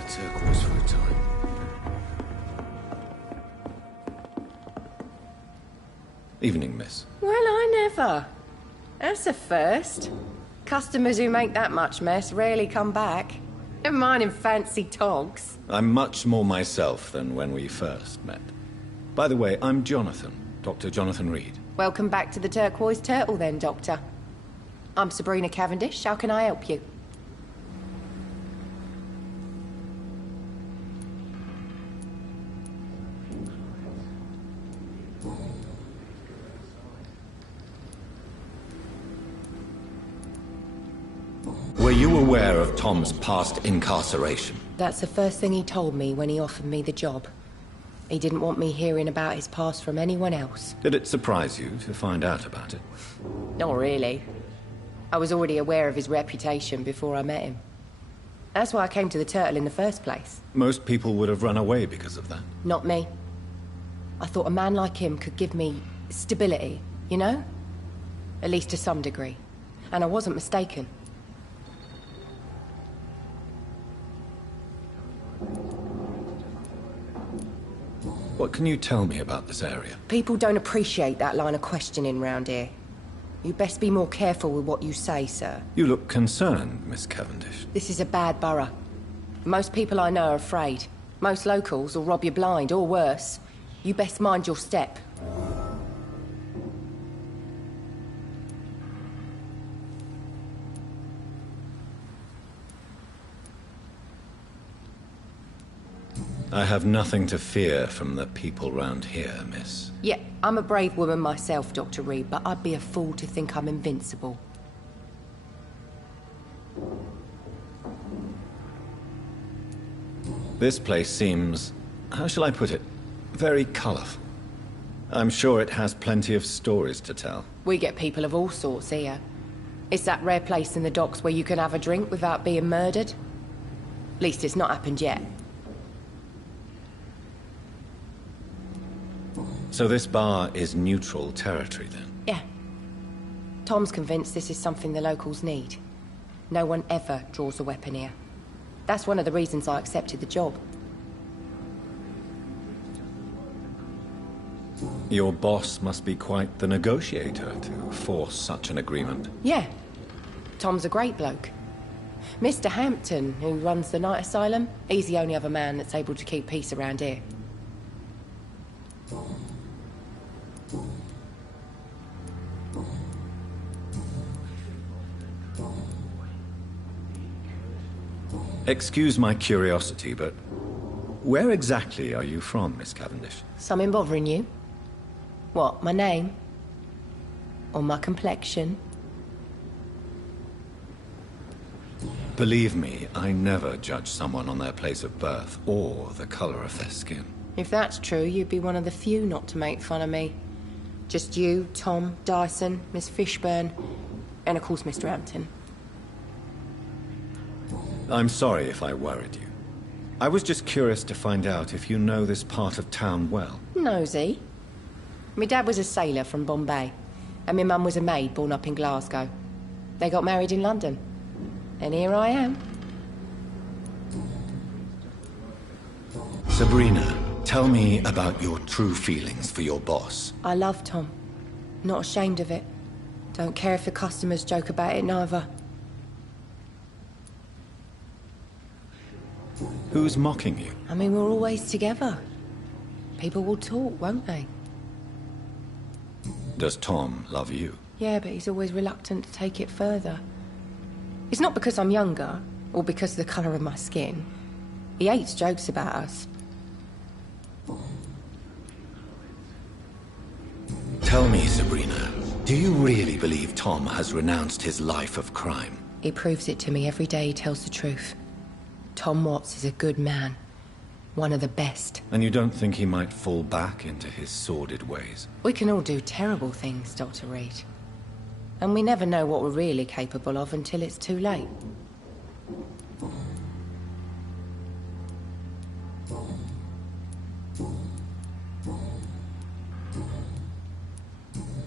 Turquoise for a time. Evening, miss. Well, I never. That's a first. Customers who make that much mess rarely come back. Never mind in fancy togs. I'm much more myself than when we first met. By the way, I'm Jonathan, Dr. Jonathan Reed. Welcome back to the Turquoise Turtle then, Doctor. I'm Sabrina Cavendish. How can I help you? Were you aware of Tom's past incarceration? That's the first thing he told me when he offered me the job. He didn't want me hearing about his past from anyone else. Did it surprise you to find out about it? Not really. I was already aware of his reputation before I met him. That's why I came to the Turtle in the first place. Most people would have run away because of that. Not me. I thought a man like him could give me stability, you know? At least to some degree. And I wasn't mistaken. What can you tell me about this area? People don't appreciate that line of questioning round here. You best be more careful with what you say, sir. You look concerned, Miss Cavendish. This is a bad borough. Most people I know are afraid. Most locals will rob you blind, or worse. You best mind your step. I have nothing to fear from the people round here, miss. Yeah, I'm a brave woman myself, Dr. Reed, but I'd be a fool to think I'm invincible. This place seems, how shall I put it, very colourful. I'm sure it has plenty of stories to tell. We get people of all sorts here. It's that rare place in the docks where you can have a drink without being murdered. At least it's not happened yet. So this bar is neutral territory, then? Yeah. Tom's convinced this is something the locals need. No one ever draws a weapon here. That's one of the reasons I accepted the job. Your boss must be quite the negotiator to force such an agreement. Yeah. Tom's a great bloke. Mr. Hampton, who runs the night asylum, he's the only other man that's able to keep peace around here. Excuse my curiosity, but where exactly are you from, Miss Cavendish? Something bothering you? What, my name? Or my complexion? Believe me, I never judge someone on their place of birth or the color of their skin. If that's true, you'd be one of the few not to make fun of me. Just you, Tom, Dyson, Miss Fishburne, and of course Mr. Hampton. I'm sorry if I worried you. I was just curious to find out if you know this part of town well. Nosy. My dad was a sailor from Bombay, and my mum was a maid born up in Glasgow. They got married in London. And here I am. Sabrina, tell me about your true feelings for your boss. I love Tom. Not ashamed of it. Don't care if the customers joke about it, neither. Who's mocking you? I mean, we're always together. People will talk, won't they? Does Tom love you? Yeah, but he's always reluctant to take it further. It's not because I'm younger, or because of the colour of my skin. He hates jokes about us. Tell me, Sabrina, do you really believe Tom has renounced his life of crime? He proves it to me every day he tells the truth. Tom Watts is a good man. One of the best. And you don't think he might fall back into his sordid ways? We can all do terrible things, Dr. Reed. And we never know what we're really capable of until it's too late.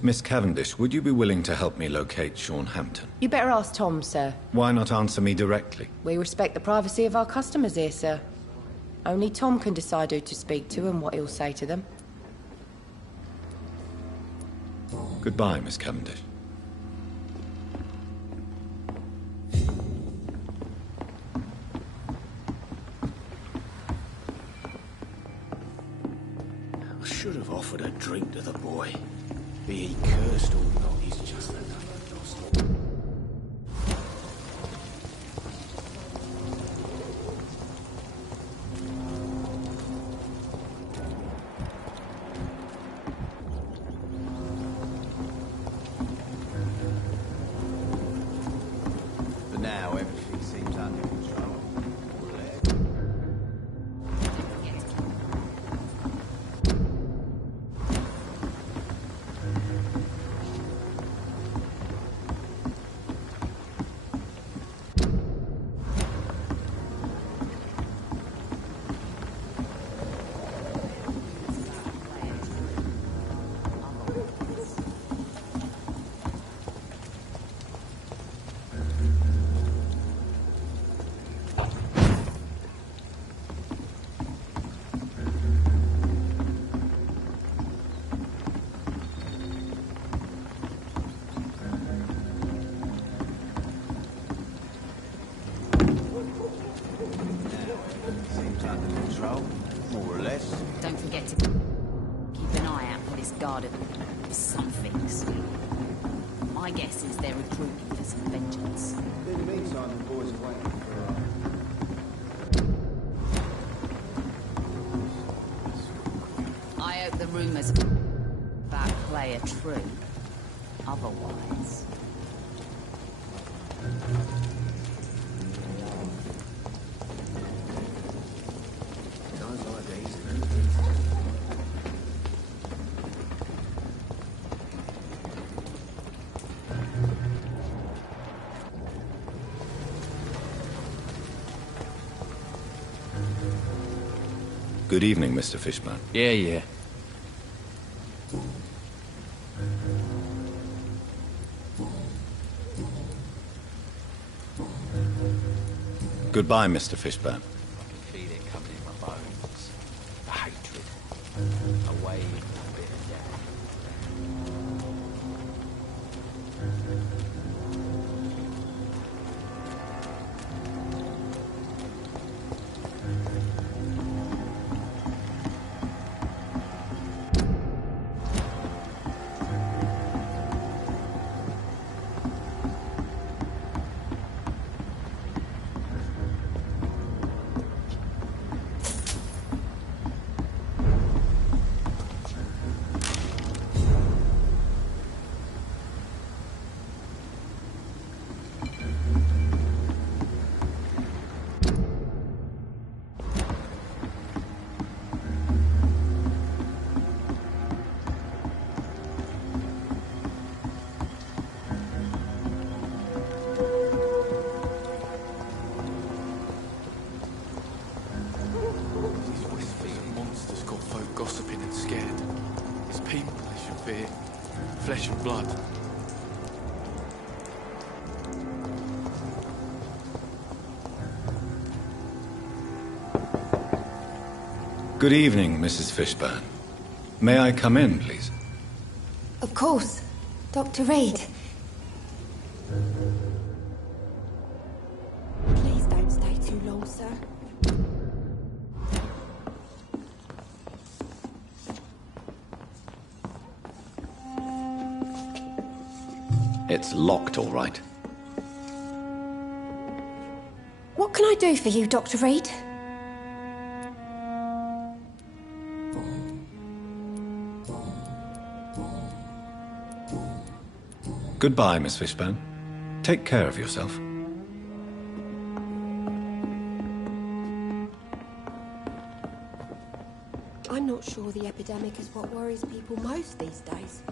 Miss Cavendish, would you be willing to help me locate Sean Hampton? You better ask Tom, sir. Why not answer me directly? We respect the privacy of our customers here, sir. Only Tom can decide who to speak to and what he'll say to them. Goodbye, Miss Cavendish. I should have offered a drink to the boy. Be he cursed or not, he's just another lost. But now everything seems under control. More or less. Don't forget to keep an eye out for this guard of somethings. My guess is they're recruiting for some vengeance. In the meantime, the boys are waiting for I hope the rumours about Clay are true. Otherwise... Good evening, Mr. Fishburne. Yeah. Goodbye, Mr. Fishburne. I can feel it coming in my bones. The hatred. Away with a bit of death. Gossiping and scared. It's people they should fear. Flesh and blood. Good evening, Mrs. Fishburne. May I come in, please? Of course. Dr. Reed. Please don't stay too long, sir. It's locked, all right. What can I do for you, Dr. Reed? Goodbye, Miss Fishburne. Take care of yourself. I'm not sure the epidemic is what worries people most these days.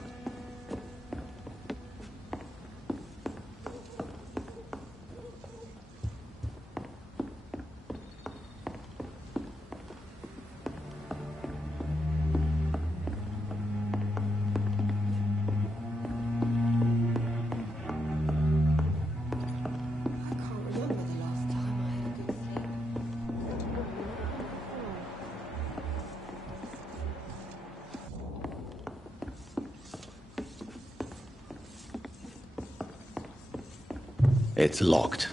It's locked.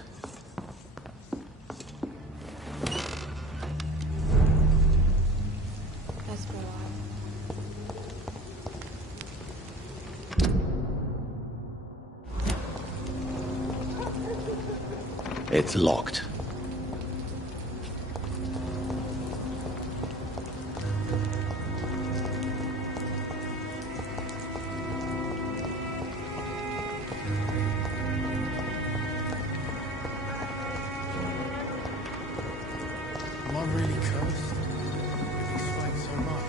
It's locked. Am I really cursed? It explains so much.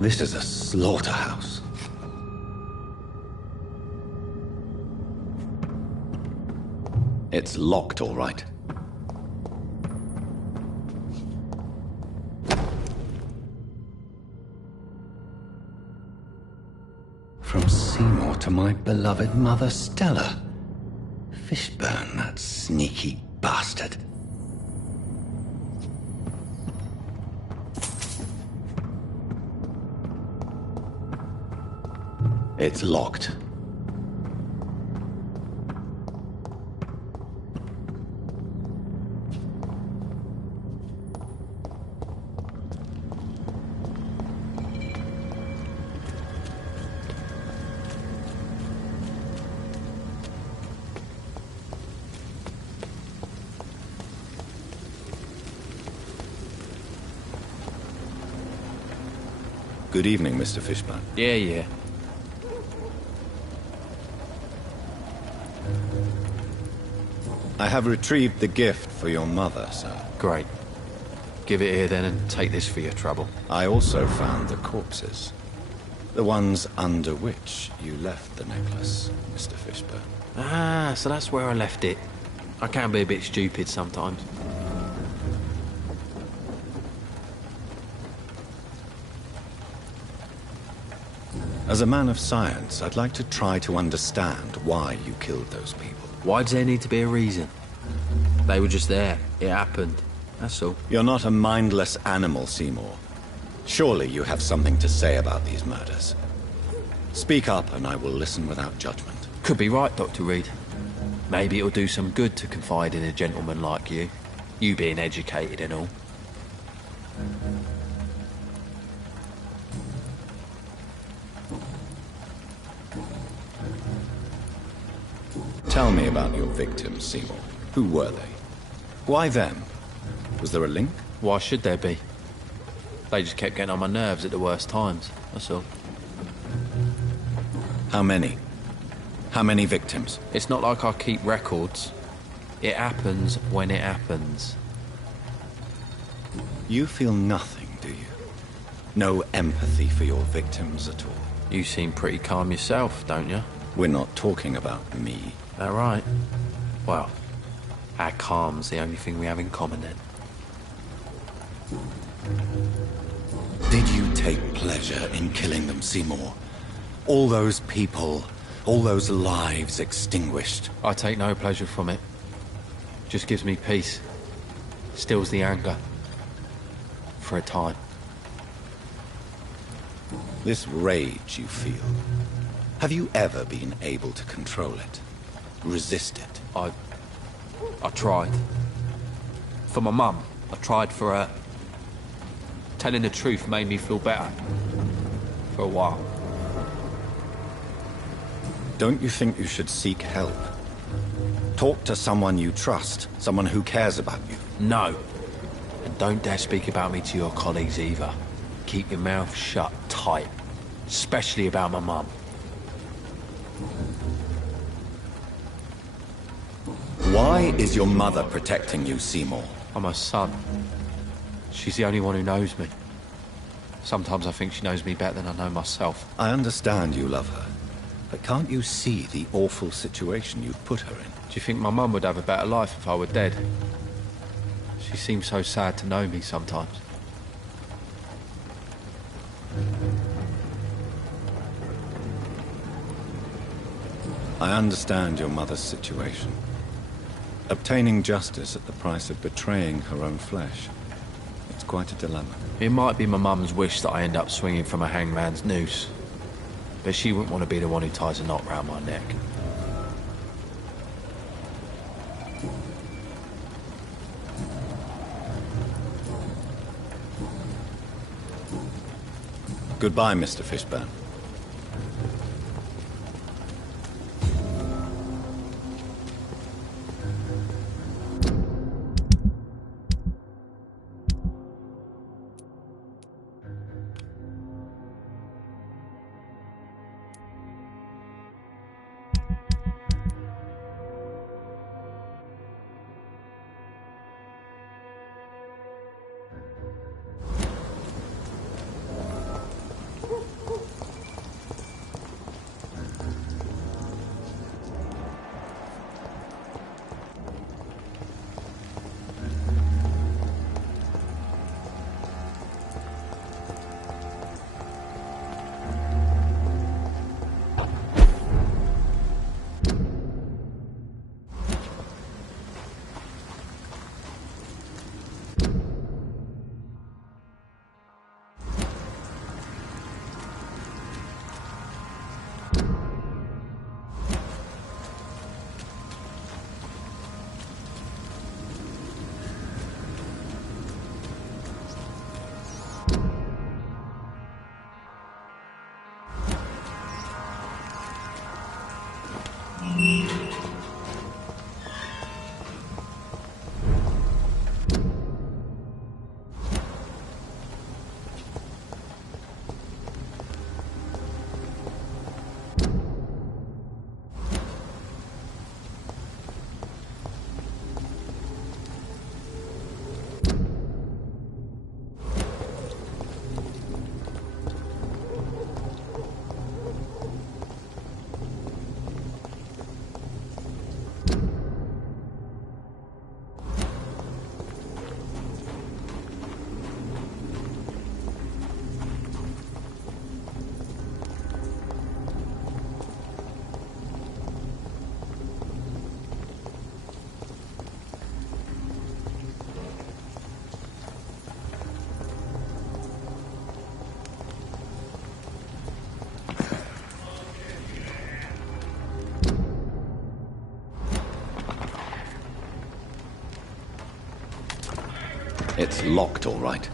This is a slaughterhouse. It's locked, all right. From Seymour to my beloved mother, Stella. Fishburne, that sneaky bastard. It's locked. Good evening, Mr. Fishburne. Yeah. I have retrieved the gift for your mother, sir. Great. Give it here then and take this for your trouble. I also found the corpses. The ones under which you left the necklace, Mr. Fishburne. Ah, so that's where I left it. I can be a bit stupid sometimes. As a man of science, I'd like to try to understand why you killed those people. Why does there need to be a reason? They were just there. It happened. That's all. You're not a mindless animal, Seymour. Surely you have something to say about these murders. Speak up and I will listen without judgment. Could be right, Dr. Reed. Maybe it'll do some good to confide in a gentleman like you. You being educated and all. Tell me about your victims, Seymour. Who were they? Why them? Was there a link? Why should there be? They just kept getting on my nerves at the worst times, that's all. How many? How many victims? It's not like I keep records. It happens when it happens. You feel nothing, do you? No empathy for your victims at all? You seem pretty calm yourself, don't you? We're not talking about me. That right? Well, our calm's the only thing we have in common then. Did you take pleasure in killing them, Seymour? All those people, all those lives extinguished. I take no pleasure from it. Just gives me peace. Stills the anger. For a time. This rage you feel, Have you ever been able to control it? Resist it? I tried. For my mum. I tried for her. Telling the truth made me feel better. For a while. Don't you think you should seek help? Talk to someone you trust, someone who cares about you. No. And don't dare speak about me to your colleagues either. Keep your mouth shut tight. Especially about my mum. Why is your mother protecting you, Seymour? I'm her son. She's the only one who knows me. Sometimes I think she knows me better than I know myself. I understand you love her, but can't you see the awful situation you've put her in? Do you think my mum would have a better life if I were dead? She seems so sad to know me sometimes. I understand your mother's situation. Obtaining justice at the price of betraying her own flesh. It's quite a dilemma. It might be my mum's wish that I end up swinging from a hangman's noose. But she wouldn't want to be the one who ties a knot round my neck. Goodbye, Mr. Fishburne. It's locked, all right.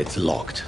It's locked.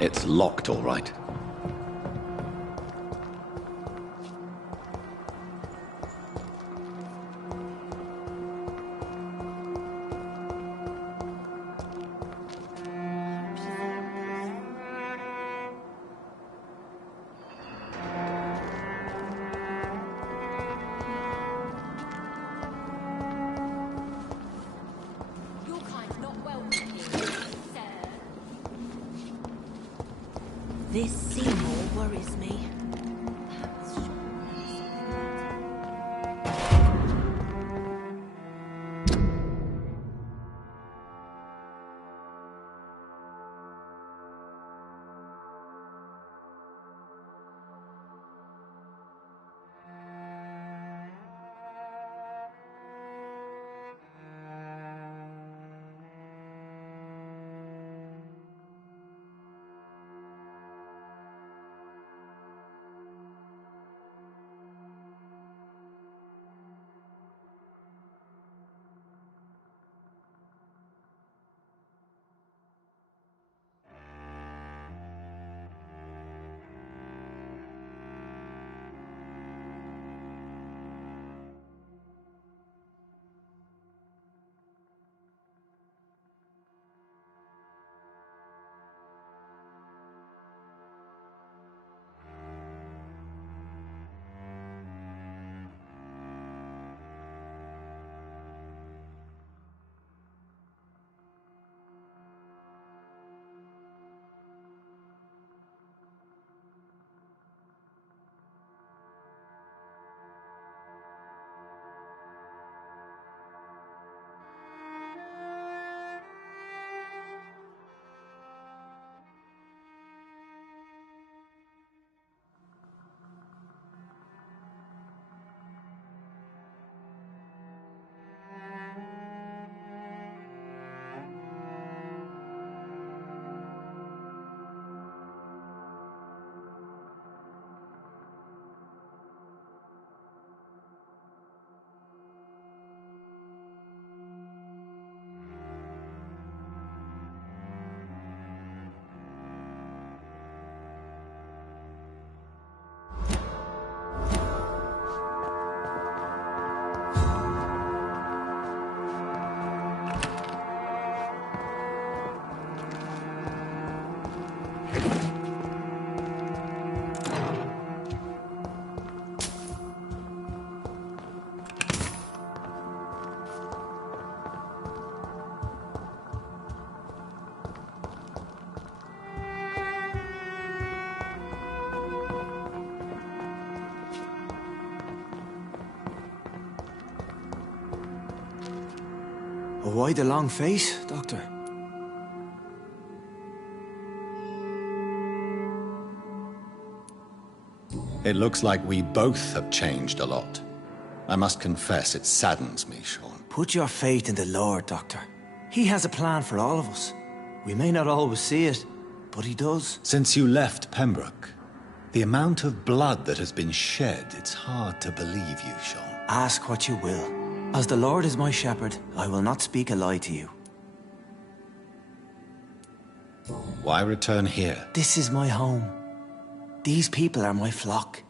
It's locked, all right. This Seymour worries me. Why the long face, Doctor? It looks like we both have changed a lot. I must confess, it saddens me, Sean. Put your faith in the Lord, Doctor. He has a plan for all of us. We may not always see it, but he does. Since you left Pembroke, the amount of blood that has been shed, it's hard to believe you, Sean. Ask what you will. As the Lord is my shepherd, I will not speak a lie to you. Why return here? This is my home. These people are my flock.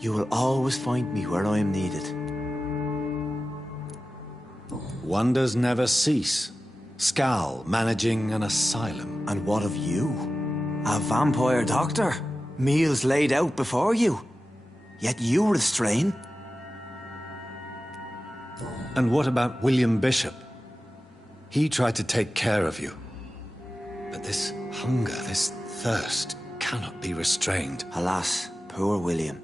You will always find me where I am needed. Wonders never cease. Scal managing an asylum. And what of you? A vampire doctor? Meals laid out before you. Yet you restrain. And what about William Bishop? He tried to take care of you. But this hunger, this thirst, cannot be restrained. Alas, poor William.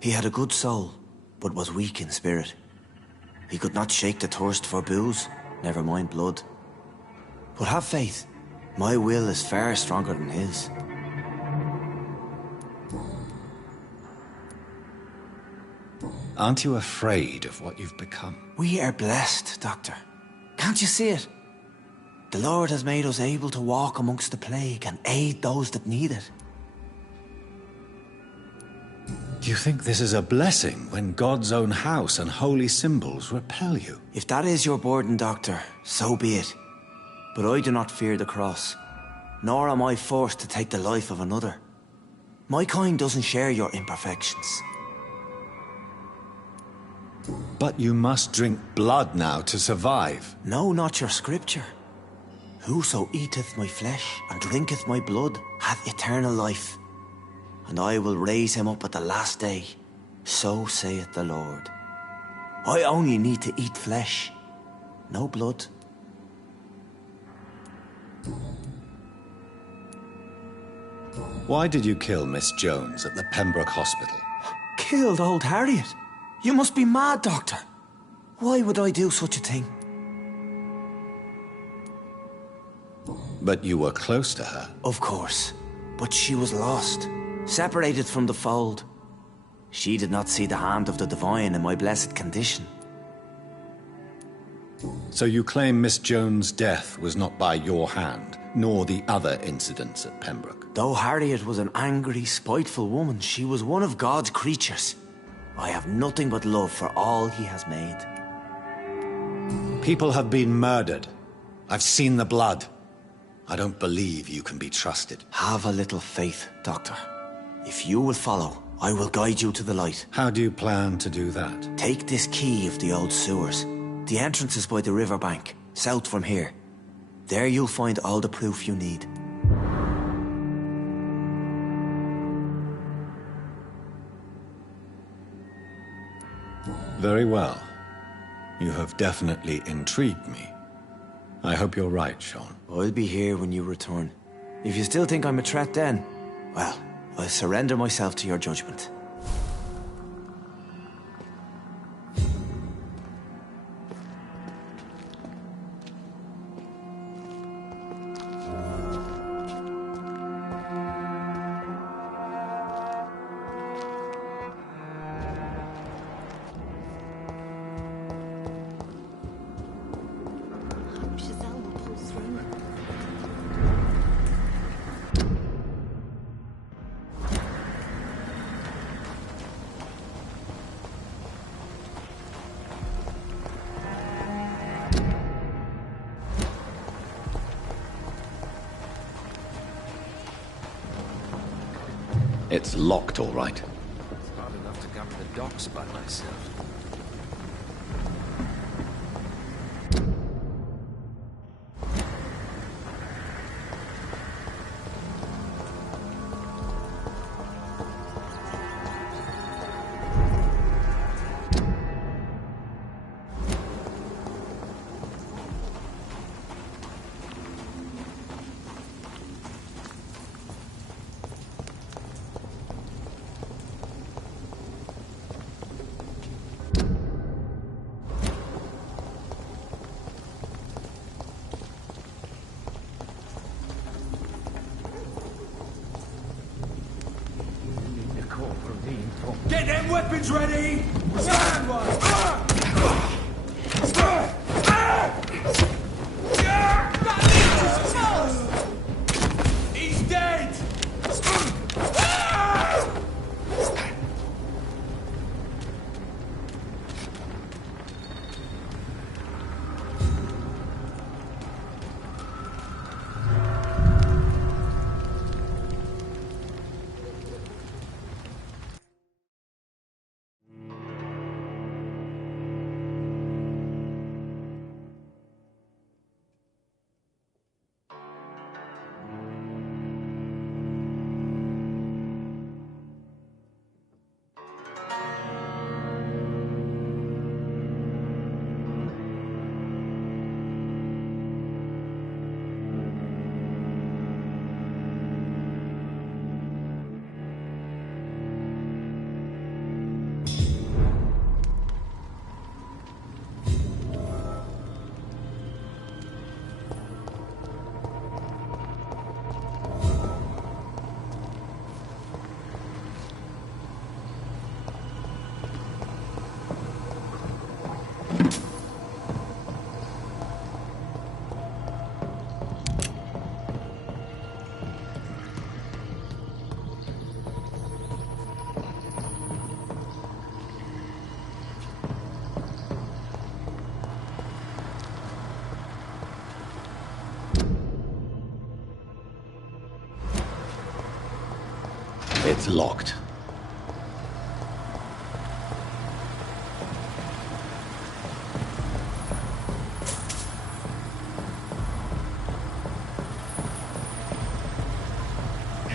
He had a good soul, but was weak in spirit. He could not shake the thirst for booze, never mind blood. But have faith. My will is far stronger than his. Aren't you afraid of what you've become? We are blessed, Doctor. Can't you see it? The Lord has made us able to walk amongst the plague and aid those that need it. Do you think this is a blessing when God's own house and holy symbols repel you? If that is your burden, Doctor, so be it. But I do not fear the cross, nor am I forced to take the life of another. My kind doesn't share your imperfections. But you must drink blood now to survive. No, not your scripture. Whoso eateth my flesh and drinketh my blood hath eternal life, and I will raise him up at the last day. So saith the Lord. I only need to eat flesh, no blood. Why did you kill Miss Jones at the Pembroke Hospital? Killed old Harriet? You must be mad, Doctor. Why would I do such a thing? But you were close to her. Of course. But she was lost. Separated from the fold. She did not see the hand of the divine in my blessed condition. So you claim Miss Jones' death was not by your hand, nor the other incidents at Pembroke? Though Harriet was an angry, spiteful woman, she was one of God's creatures. I have nothing but love for all he has made. People have been murdered. I've seen the blood. I don't believe you can be trusted. Have a little faith, Doctor. If you will follow, I will guide you to the light. How do you plan to do that? Take this key of the old sewers. The entrance is by the riverbank, south from here. There you'll find all the proof you need. Very well. You have definitely intrigued me. I hope you're right, Sean. I'll be here when you return. If you still think I'm a threat then, well, I'll surrender myself to your judgment. It's locked, all right. It's hard enough to cover the docks by myself. Get them weapons ready! Stand one! He's dead! It's locked.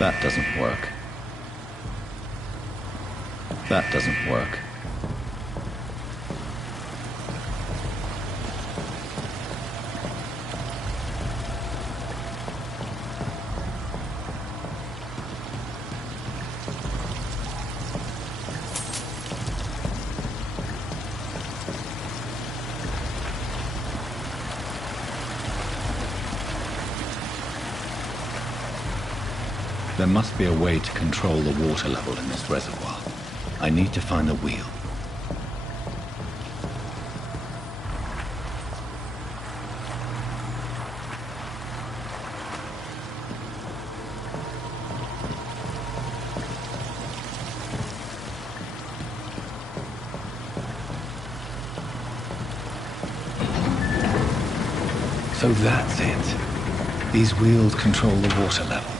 That doesn't work. That doesn't work. There must be a way to control the water level in this reservoir. I need to find the wheel. So that's it. These wheels control the water level.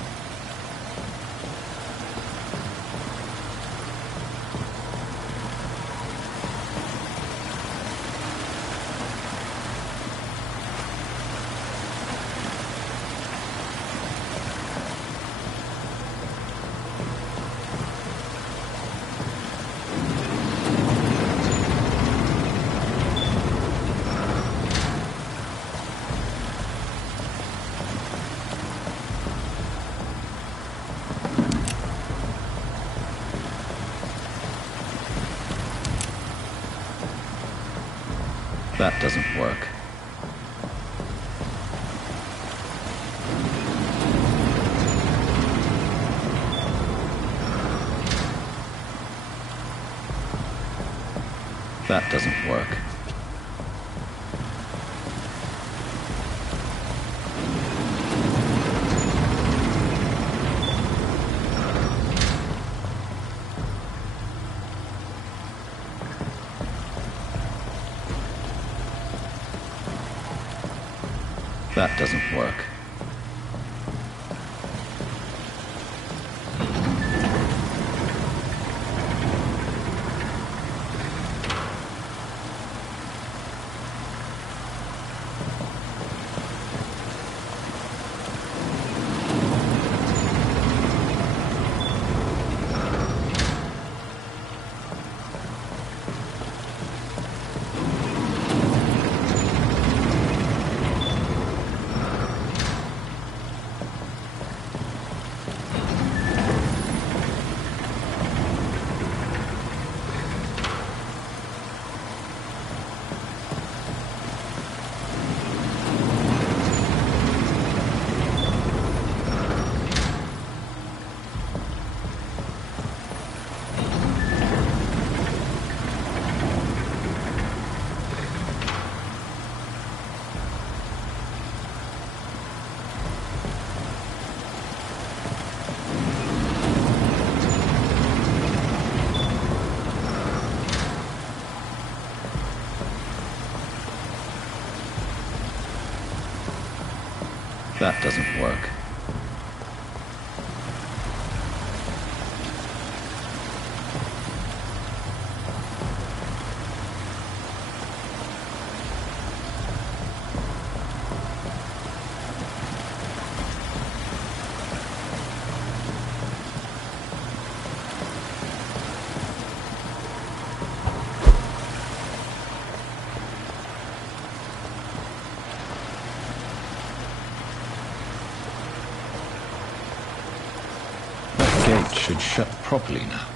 That doesn't work. That doesn't work. That doesn't work. That doesn't work. Gate should shut properly now.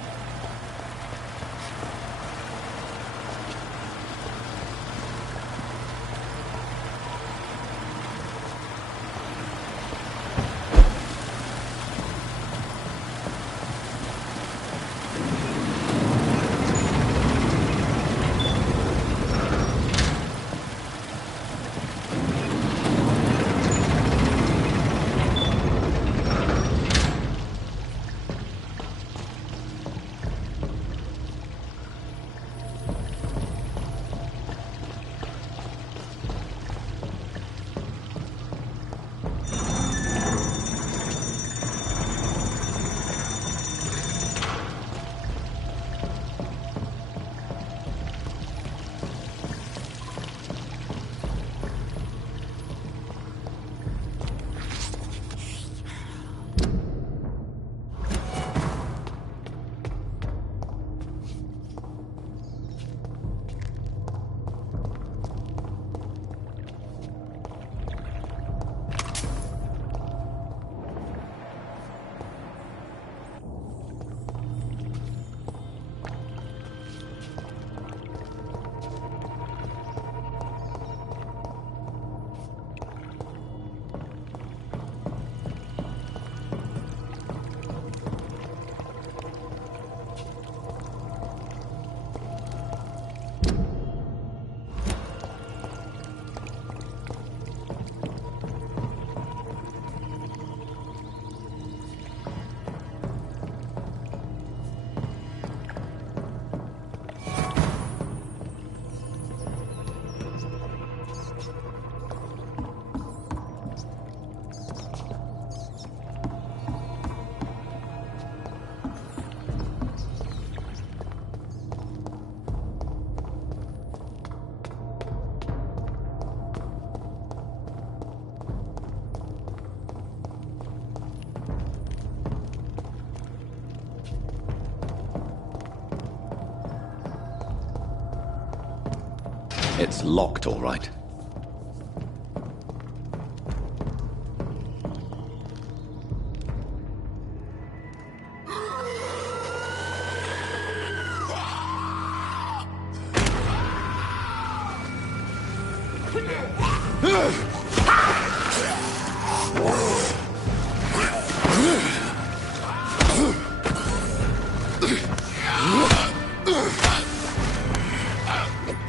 It's locked, all right.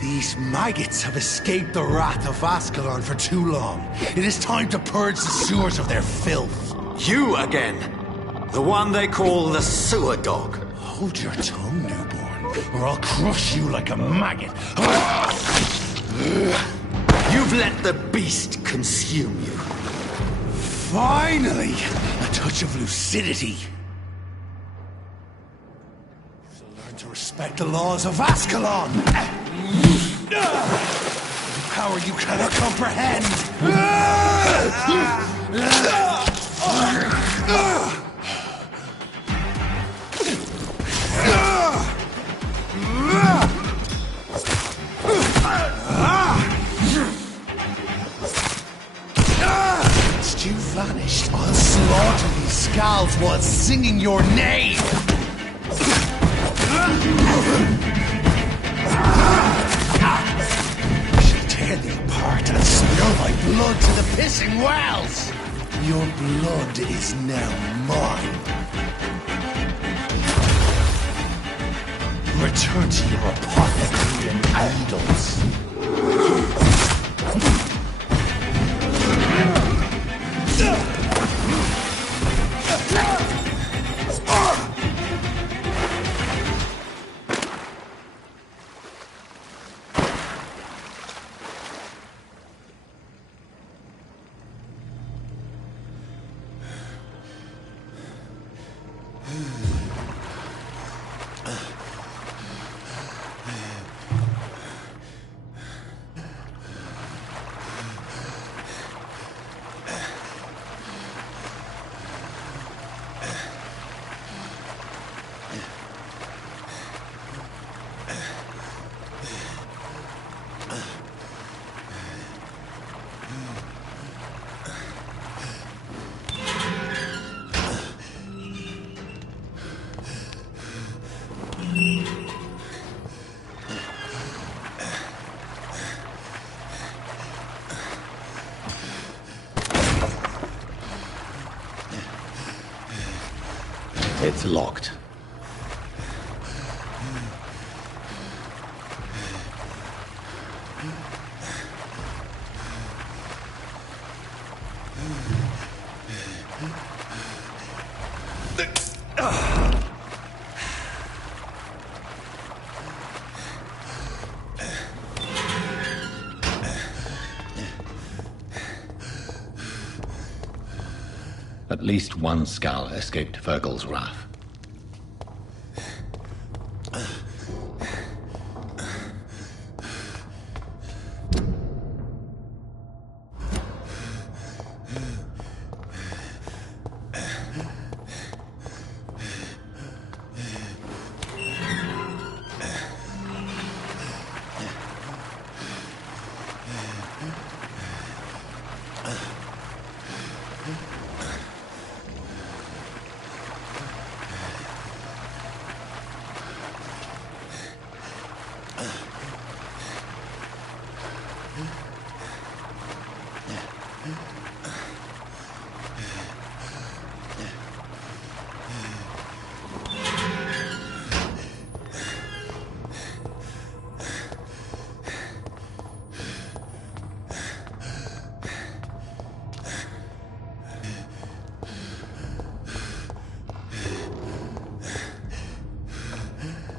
These maggots have escaped the wrath of Ascalon for too long. It is time to purge the sewers of their filth. You again! The one they call the sewer dog. Hold your tongue, newborn, or I'll crush you like a maggot. You've let the beast consume you. Finally! A touch of lucidity. So learn to respect the laws of Ascalon! Power you cannot comprehend! Since you vanished, I'll slaughter these scalds while singing your name! Tear thee apart and spill my blood to the pissing wells! Your blood is now mine. Return to your apothecary and idols. It's locked. At least one Skal escaped Fergal's wrath.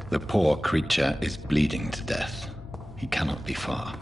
The poor creature is bleeding to death. He cannot be far.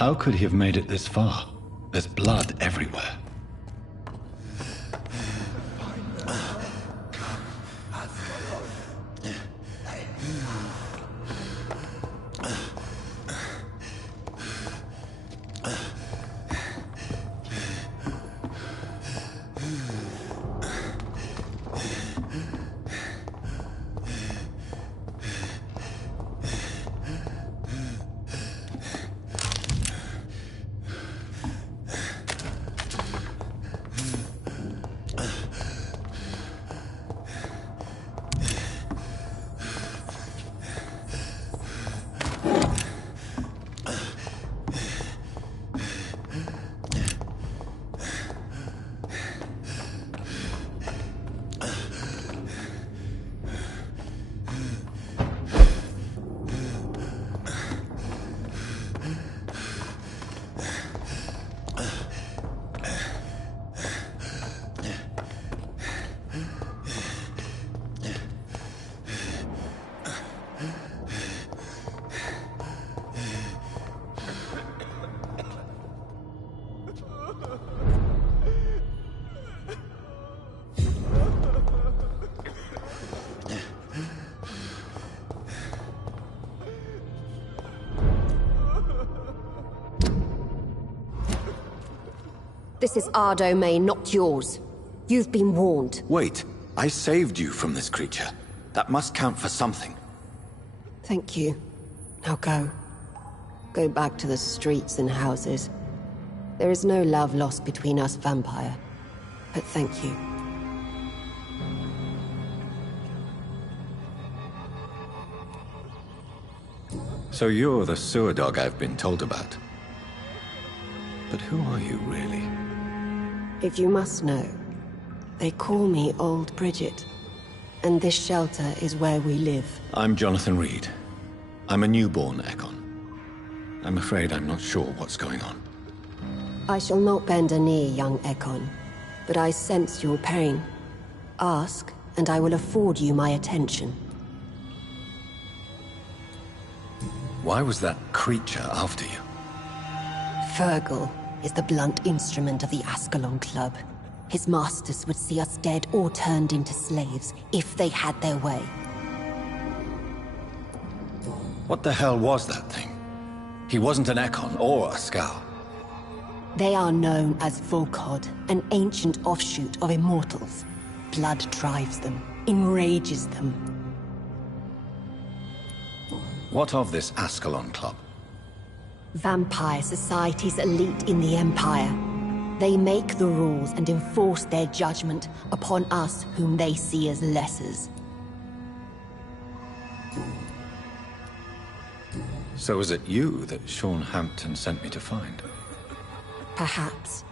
How could he have made it this far? There's blood everywhere. This is our domain, not yours. You've been warned. Wait, I saved you from this creature. That must count for something. Thank you. Now go. Go back to the streets and houses. There is no love lost between us, Vampyr. But thank you. So you're the sewer dog I've been told about. But who are you, really? If you must know, they call me Old Bridget. And this shelter is where we live. I'm Jonathan Reed. I'm a newborn Ekon. I'm afraid I'm not sure what's going on. I shall not bend a knee, young Ekon. But I sense your pain. Ask, and I will afford you my attention. Why was that creature after you? Fergal is the blunt instrument of the Ascalon Club. His masters would see us dead or turned into slaves, if they had their way. What the hell was that thing? He wasn't an Ekon or a Scow. They are known as Volkod, an ancient offshoot of immortals. Blood drives them, enrages them. What of this Ascalon Club? Vampire society's elite in the Empire. They make the rules and enforce their judgment upon us whom they see as lessers. So is it you that Sean Hampton sent me to find? Perhaps.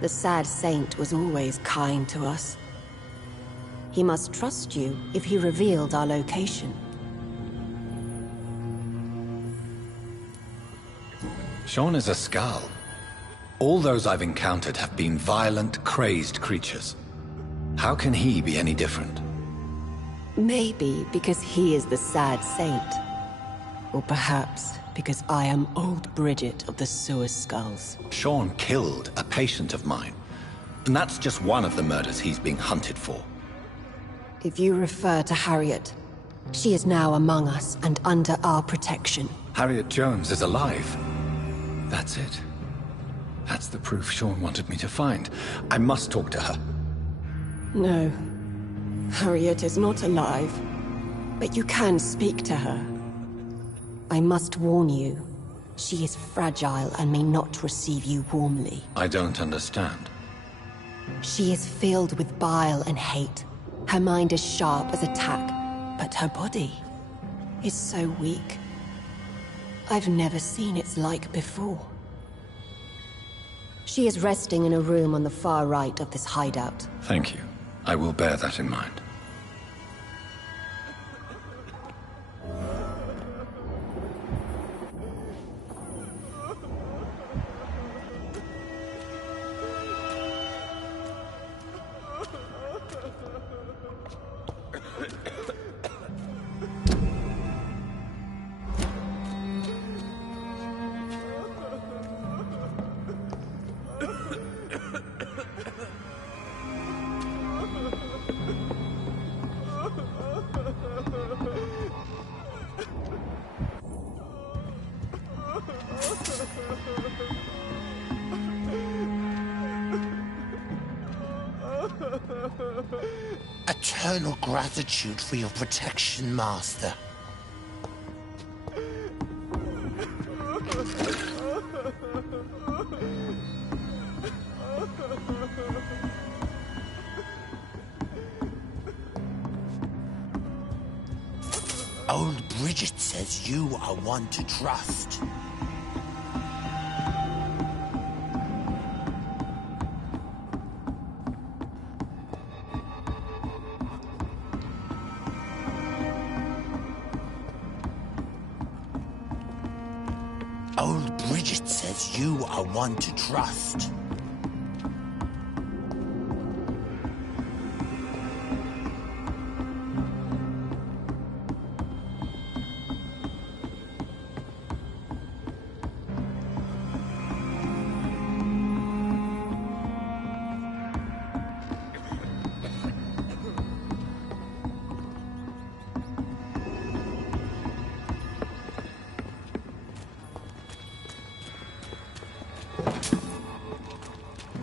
The sad saint was always kind to us. He must trust you if he revealed our location. Sean is a Scow. All those I've encountered have been violent, crazed creatures. How can he be any different? Maybe because he is the sad saint. Or perhaps because I am Old Bridget of the Sewer Skulls. Sean killed a patient of mine. And that's just one of the murders he's being hunted for. If you refer to Harriet, she is now among us and under our protection. Harriet Jones is alive. That's it. That's the proof Sean wanted me to find. I must talk to her. No. Harriet is not alive. But you can speak to her. I must warn you. She is fragile and may not receive you warmly. I don't understand. She is filled with bile and hate. Her mind is sharp as a tack, but her body is so weak. I've never seen its like before. She is resting in a room on the far right of this hideout. Thank you. I will bear that in mind. Eternal gratitude for your protection, Master. Old Bridget says you are one to trust. Old Bridget says you are one to trust.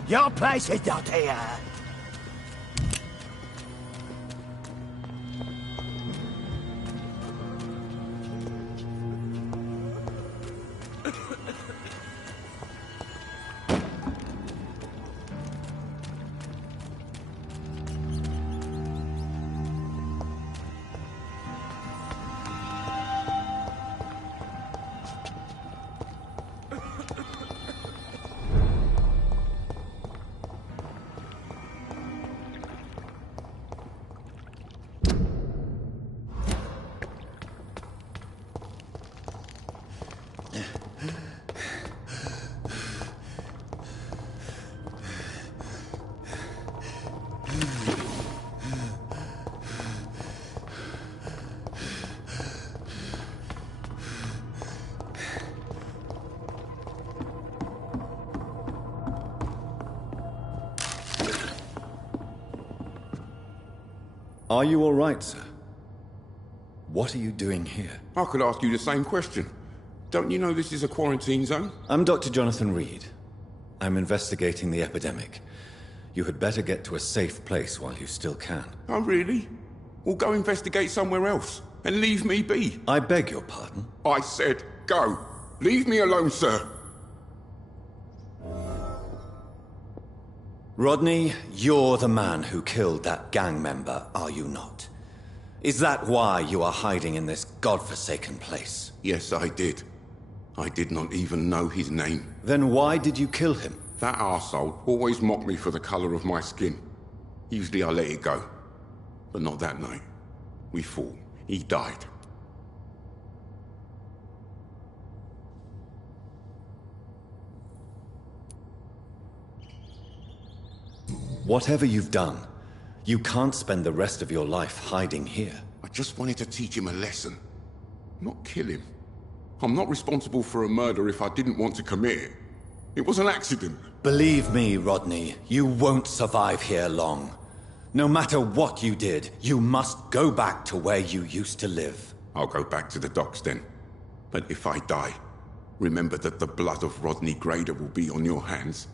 Your place is not here. Are you all right, sir? What are you doing here? I could ask you the same question. Don't you know this is a quarantine zone? I'm Dr. Jonathan Reed. I'm investigating the epidemic. You had better get to a safe place while you still can. Oh, really? Well, go investigate somewhere else and leave me be. I beg your pardon? I said go. Leave me alone, sir. Rodney, you're the man who killed that gang member, are you not? Is that why you are hiding in this godforsaken place? Yes, I did. I did not even know his name. Then why did you kill him? That arsehole always mocked me for the colour of my skin. Usually I let it go. But not that night. We fought. He died. Whatever you've done, you can't spend the rest of your life hiding here. I just wanted to teach him a lesson. Not kill him. I'm not responsible for a murder if I didn't want to commit it. It was an accident. Believe me, Rodney, you won't survive here long. No matter what you did, you must go back to where you used to live. I'll go back to the docks then. But if I die, remember that the blood of Rodney Grader will be on your hands.